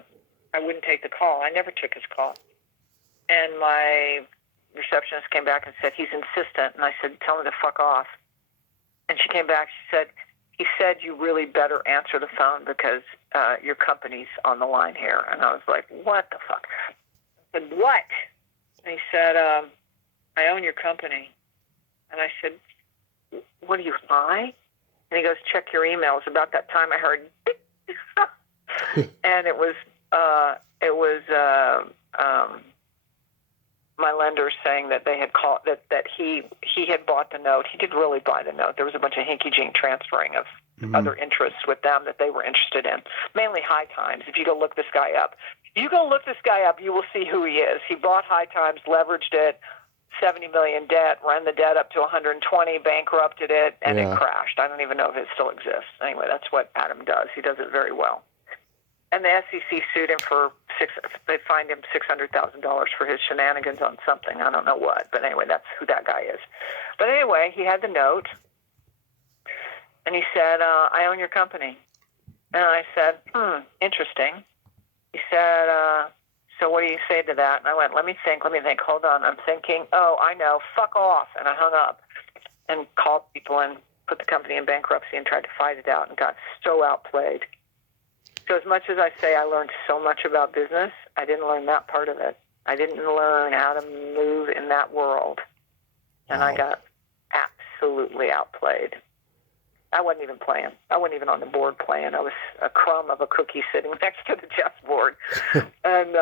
I wouldn't take the call. I never took his call. And my receptionist came back and said, he's insistent. And I said, tell him to fuck off. And she came back. She said, he said you really better answer the phone because your company's on the line here. And I was like, what the fuck? I said, what? And he said, I own your company. And I said, what are you, high? And he goes, check your emails. About that time I heard, and it was my lenders saying that they had called, that he had bought the note. He didn't really buy the note. There was a bunch of hinky-jink transferring of other interests with them that they were interested in, mainly High Times. If you go look this guy up, you will see who he is. He bought High Times, leveraged it, 70 million debt, ran the debt up to 120, bankrupted it, and it crashed. I don't even know if it still exists. Anyway, that's what Adam does. He does it very well. And the SEC sued him they fined him $600,000 for his shenanigans on something. I don't know what, but anyway, that's who that guy is. But anyway, he had the note, and he said, I own your company. And I said, interesting. He said, so what do you say to that? And I went, let me think. Hold on. I'm thinking, oh, I know. Fuck off. And I hung up and called people and put the company in bankruptcy and tried to fight it out and got so outplayed. So as much as I say I learned so much about business, I didn't learn that part of it. I didn't learn how to move in that world. And I got absolutely outplayed. I wasn't even playing. I wasn't even on the board playing. I was a crumb of a cookie sitting next to the chessboard. And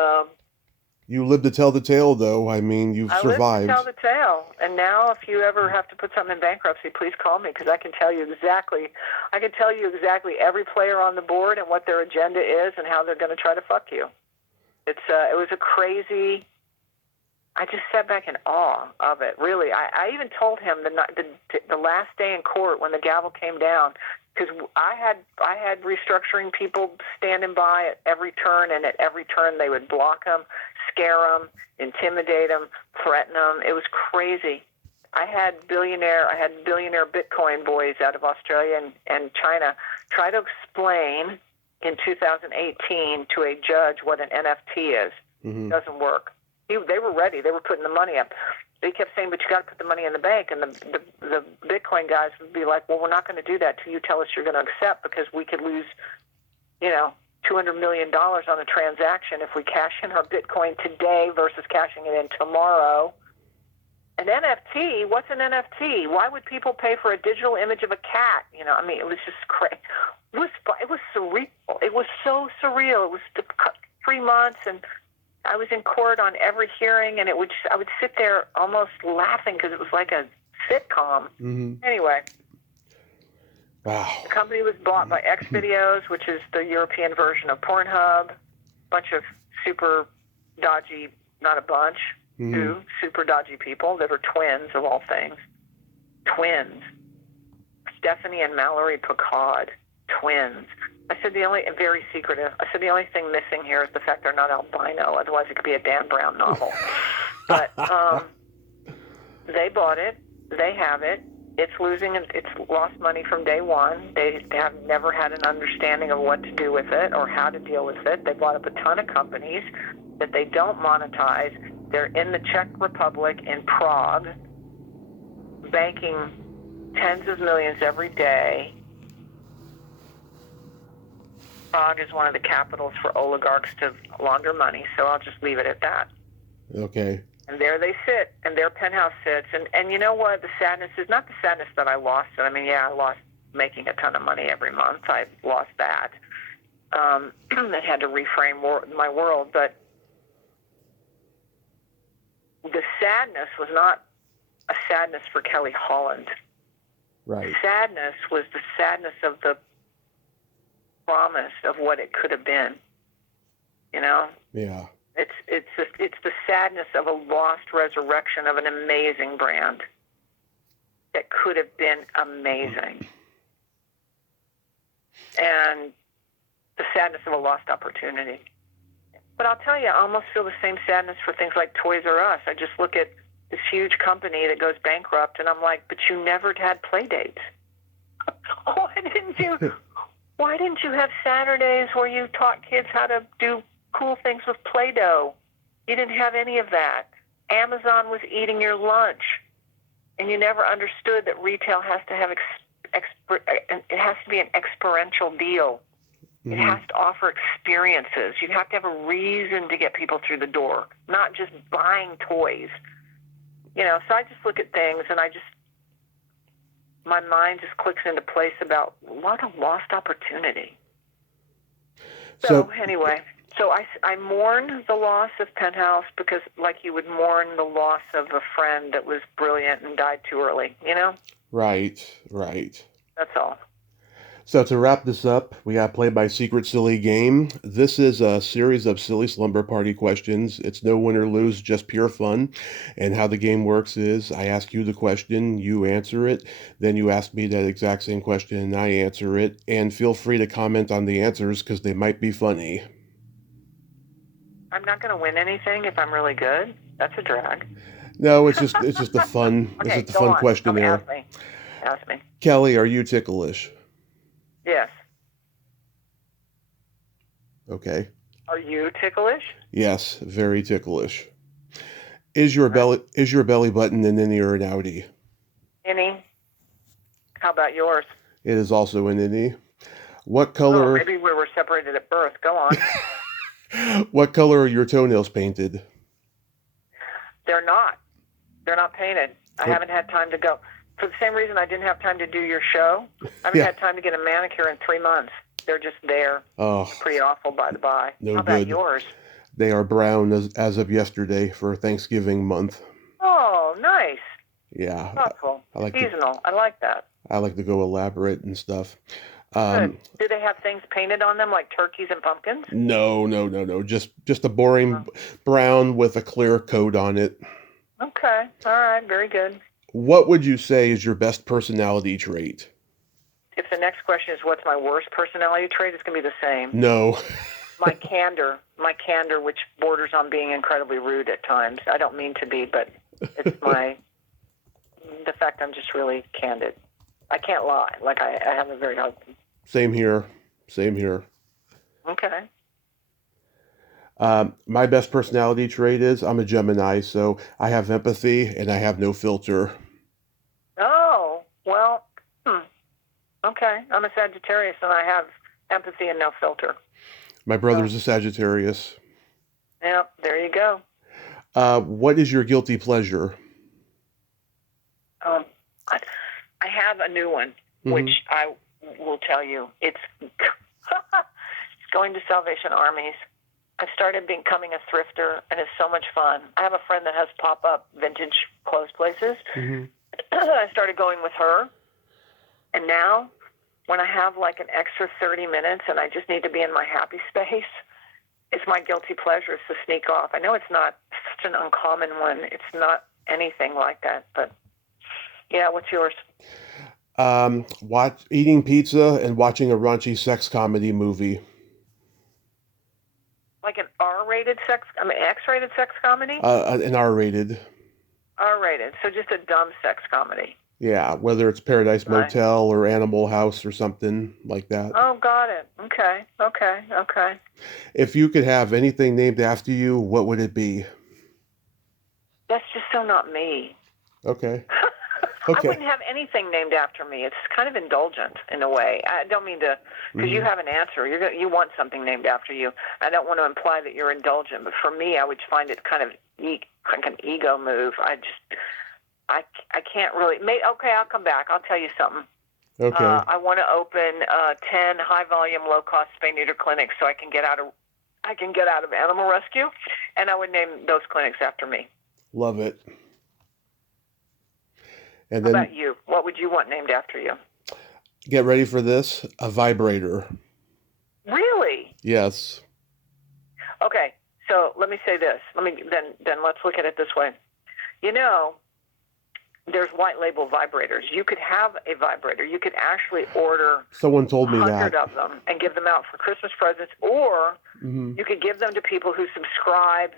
you lived to tell the tale, though. I mean, you've survived. I lived to tell the tale. And now, if you ever have to put something in bankruptcy, please call me, because I can tell you exactly. I can tell you exactly every player on the board and what their agenda is and how they're going to try to fuck you. It was a crazy. I just sat back in awe of it, really. I even told him the last day in court when the gavel came down, because I had restructuring people standing by at every turn, and at every turn they would block them, scare them, intimidate them, threaten them. It was crazy. I had billionaire Bitcoin boys out of Australia and China try to explain in 2018 to a judge what an NFT is. Mm-hmm. It doesn't work. They were ready. They were putting the money up. They kept saying, but you got to put the money in the bank. And the Bitcoin guys would be like, well, we're not going to do that till you tell us you're going to accept, because we could lose, $200 million on a transaction if we cash in our Bitcoin today versus cashing it in tomorrow. An NFT, what's an NFT? Why would people pay for a digital image of a cat? It was just crazy. It was surreal. It was so surreal. It was 3 months, and I was in court on every hearing, and I would sit there almost laughing because it was like a sitcom. Mm-hmm. Anyway, wow. The company was bought by Xvideos, which is the European version of Pornhub. Bunch of super dodgy, not a bunch, two super dodgy people that are twins of all things. Twins. Stephanie and Mallory Picard, twins. I said very secretive. I said the only thing missing here is the fact they're not albino. Otherwise, it could be a Dan Brown novel. But they bought it. They have it. It's lost money from day one. They have never had an understanding of what to do with it or how to deal with it. They bought up a ton of companies that they don't monetize. They're in the Czech Republic in Prague, banking tens of millions every day. Prague is one of the capitals for oligarchs to launder money, so I'll just leave it at that. Okay. And there they sit, and their penthouse sits. And you know what? The sadness is not the sadness that I lost it. I mean, yeah, I lost making a ton of money every month. I lost that. I had to reframe my world. But the sadness was not a sadness for Kelly Holland. Right. The sadness was the sadness of the promise of what it could have been. Yeah. It's the sadness of a lost resurrection of an amazing brand that could have been amazing, and the sadness of a lost opportunity. But I'll tell you, I almost feel the same sadness for things like Toys R Us. I just look at this huge company that goes bankrupt, and I'm like, but you never had play dates. Why didn't you have Saturdays where you taught kids how to do cool things with Play-Doh? You didn't have any of that. Amazon was eating your lunch, and you never understood that retail has to have it has to be an experiential deal. Mm-hmm. It has to offer experiences. You have to have a reason to get people through the door, not just buying toys. So I just look at things, and my mind just clicks into place about what a lost opportunity. So anyway, I mourn the loss of Penthouse because like you would mourn the loss of a friend that was brilliant and died too early, Right. That's all. So to wrap this up, we got Play by Secret Silly Game. This is a series of silly slumber party questions. It's no win or lose, just pure fun. And how the game works is I ask you the question, you answer it, then you ask me that exact same question and I answer it. And feel free to comment on the answers because they might be funny. I'm not going to win anything if I'm really good. That's a drag. No, it's just a fun okay, it's just a fun questionnaire. Ask me. Kelly, are you ticklish? Yes. Okay. Are you ticklish? Yes, very ticklish. Is your belly button an innie or an outie? Any? How about yours? It is also an innie. What Oh, color? maybe we were separated at birth. Go on. What color are your toenails painted? They're not. They're not painted. I haven't had time to go. For the same reason I didn't have time to do your show, I haven't Yeah. had time to get a manicure in 3 months. They're just there. Oh, Pretty awful, by the by. no How about good. yours? They are brown as of yesterday for Thanksgiving month. Oh, nice. Yeah, Thoughtful. I like to Seasonal. I like that. go elaborate and stuff. Good. Do they have things painted on them like turkeys and pumpkins? No. Just a boring brown with a clear coat on it. Okay. All right. Very good. What would you say is your best personality trait? If the next question is what's my worst personality trait, it's going to be the same. No. My candor, which borders on being incredibly rude at times. I don't mean to be, but it's the fact I'm just really candid. I can't lie. Like I have a very hard. Same here. Okay. My best personality trait is I'm a Gemini, so I have empathy and I have no filter. Oh, well, okay. I'm a Sagittarius and I have empathy and no filter. My brother's a Sagittarius. Yep, there you go. What is your guilty pleasure? I have a new one, which I will tell you. It's going to Salvation Armies. I started becoming a thrifter, and it's so much fun. I have a friend that has pop-up vintage clothes places. I started going with her, and now when I have like an extra 30 minutes and I just need to be in my happy space, it's my guilty pleasure to sneak off. I know it's not such an uncommon one. It's not anything like that, but yeah, what's yours? Eating pizza and watching a raunchy sex comedy movie. Like an X-rated sex comedy? An R-rated. R-rated, so just a dumb sex comedy. Yeah, whether it's Paradise Motel or Animal House or something like that. Oh, got it. Okay. If you could have anything named after you, what would it be? That's just so not me. Okay. I wouldn't have anything named after me. It's kind of indulgent in a way. I don't mean to, because you have an answer. You want something named after you. I don't want to imply that you're indulgent, but for me, I would find it kind of like an ego move. I can't really. Okay, I'll come back. I'll tell you something. Okay. I want to open 10 high-volume, low-cost spay-neuter clinics so I can get out of animal rescue, and I would name those clinics after me. Love it. And How then, about you? What would you want named after you? Get ready for this: a vibrator. Really? Yes. Okay, so let me say this. Then let's look at it this way. You know, there's white label vibrators. You could have a vibrator. You could actually order Someone told me 100 that. of them and give them out for Christmas presents, or you could give them to people who subscribe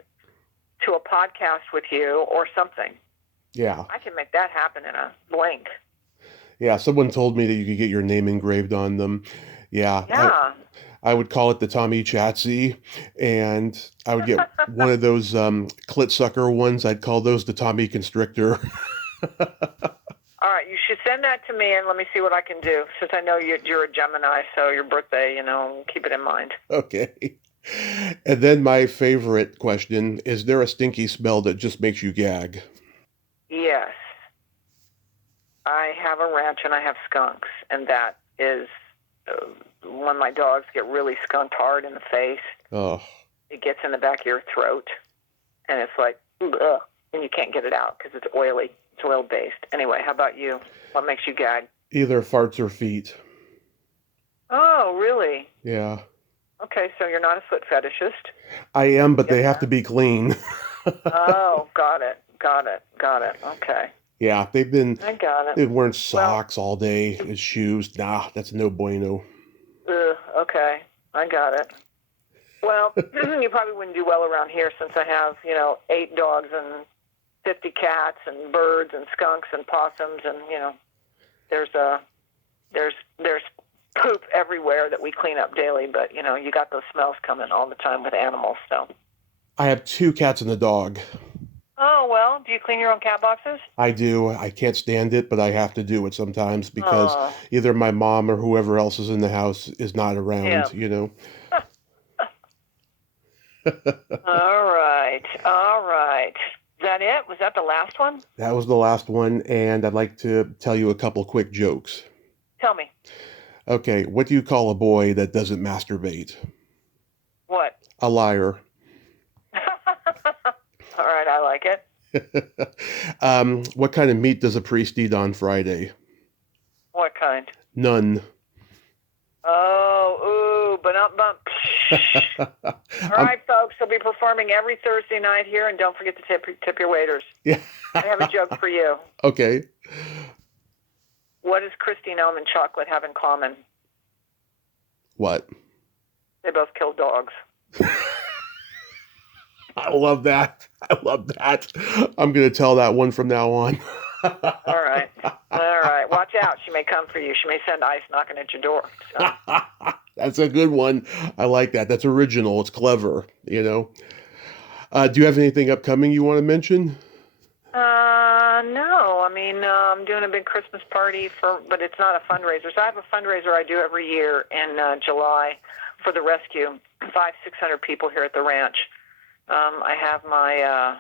to a podcast with you or something. Yeah. I can make that happen in a blink. Yeah, someone told me that you could get your name engraved on them. Yeah. Yeah. I would call it the Tommy Chatsy, and I would get one of those clit sucker ones. I'd call those the Tommy Constrictor. All right, you should send that to me and let me see what I can do. Since I know you're a Gemini, so your birthday, keep it in mind. Okay. And then my favorite question, is there a stinky smell that just makes you gag? Yes. I have a ranch and I have skunks, and that is when my dogs get really skunked hard in the face. Oh. It gets in the back of your throat, and it's like, ugh, and you can't get it out because it's oily. It's oil-based. Anyway, how about you? What makes you gag? Either farts or feet. Oh, really? Yeah. Okay, so you're not a foot fetishist. I am, but they have to be clean. Oh, got it. Okay. Yeah, they've been wearing socks all day and shoes. Nah, that's no bueno. Okay, I got it. Well, you probably wouldn't do well around here since I have, 8 dogs and 50 cats and birds and skunks and possums and, there's poop everywhere. everywhere that we clean up daily, but, you got those smells coming all the time with animals, so. I have 2 cats and a dog. Oh, well, do you clean your own cat boxes? I do. I can't stand it, but I have to do it sometimes because Oh, either my mom or whoever else is in the house is not yeah. around, you know. All right. All right. Is that it? Was that the last one? That was the last one, and I'd like to tell you a couple quick jokes. Tell me. Okay, what do you call a boy that doesn't masturbate? What? A liar. All right, I like it. What kind of meat does a priest eat on Friday? What kind? None. Oh, ooh, bump. All right, folks, we'll be performing every Thursday night here, and don't forget to tip your waiters. Yeah. I have a joke for you. Okay. What does Christine Elm and Chocolate have in common? What? They both kill dogs. I love that. I love that. I'm going to tell that one from now on. All right. Watch out. She may come for you. She may send ice knocking at your door. So. That's a good one. I like that. That's original. It's clever, you know. Do you have anything upcoming you want to mention? No. I mean, I'm doing a big Christmas party but it's not a fundraiser. So I have a fundraiser I do every year in July for the rescue. 500-600 people here at the ranch. I have my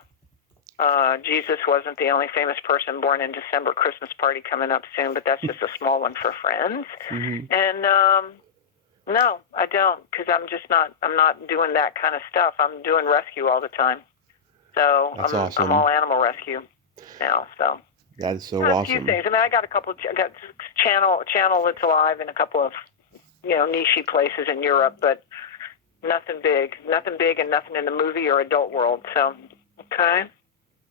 Jesus Wasn't the Only Famous Person Born in December Christmas party coming up soon, but that's just a small one for friends. Mm-hmm. And no, I don't, because I'm not doing that kind of stuff. I'm doing rescue all the time. So That's awesome. I'm all animal rescue now. So that is so a awesome. few things. I mean, I got channel that's alive in a couple of niche places in Europe, but nothing big, and nothing in the movie or adult world. So okay.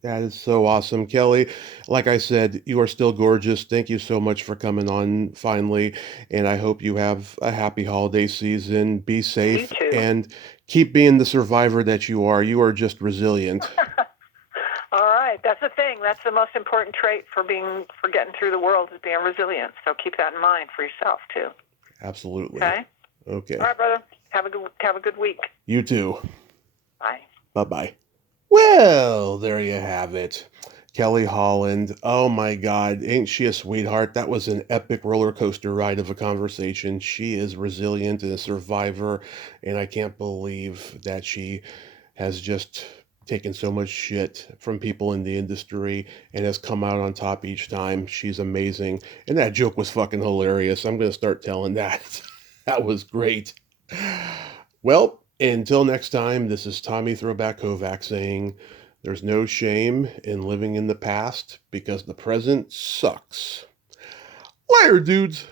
That is so awesome. Kelly, like I said, you are still gorgeous. Thank you so much for coming on finally. And I hope you have a happy holiday season. Be safe You too. and keep being the survivor that you are. You are just resilient. All right. That's the thing. That's the most important trait for getting through the world is being resilient. So keep that in mind for yourself too. Absolutely. Okay. Okay. All right, brother. Have a good week. You too. Bye. Bye-bye. Well, there you have it. Kelly Holland. Oh my God, ain't she a sweetheart? That was an epic roller coaster ride of a conversation. She is resilient and a survivor, and I can't believe that she has just taken so much shit from people in the industry and has come out on top each time. She's amazing. And that joke was fucking hilarious. I'm going to start telling that. That was great. Well, until next time, this is Tommy Throwback Kovac saying, there's no shame in living in the past because the present sucks. Later, dudes.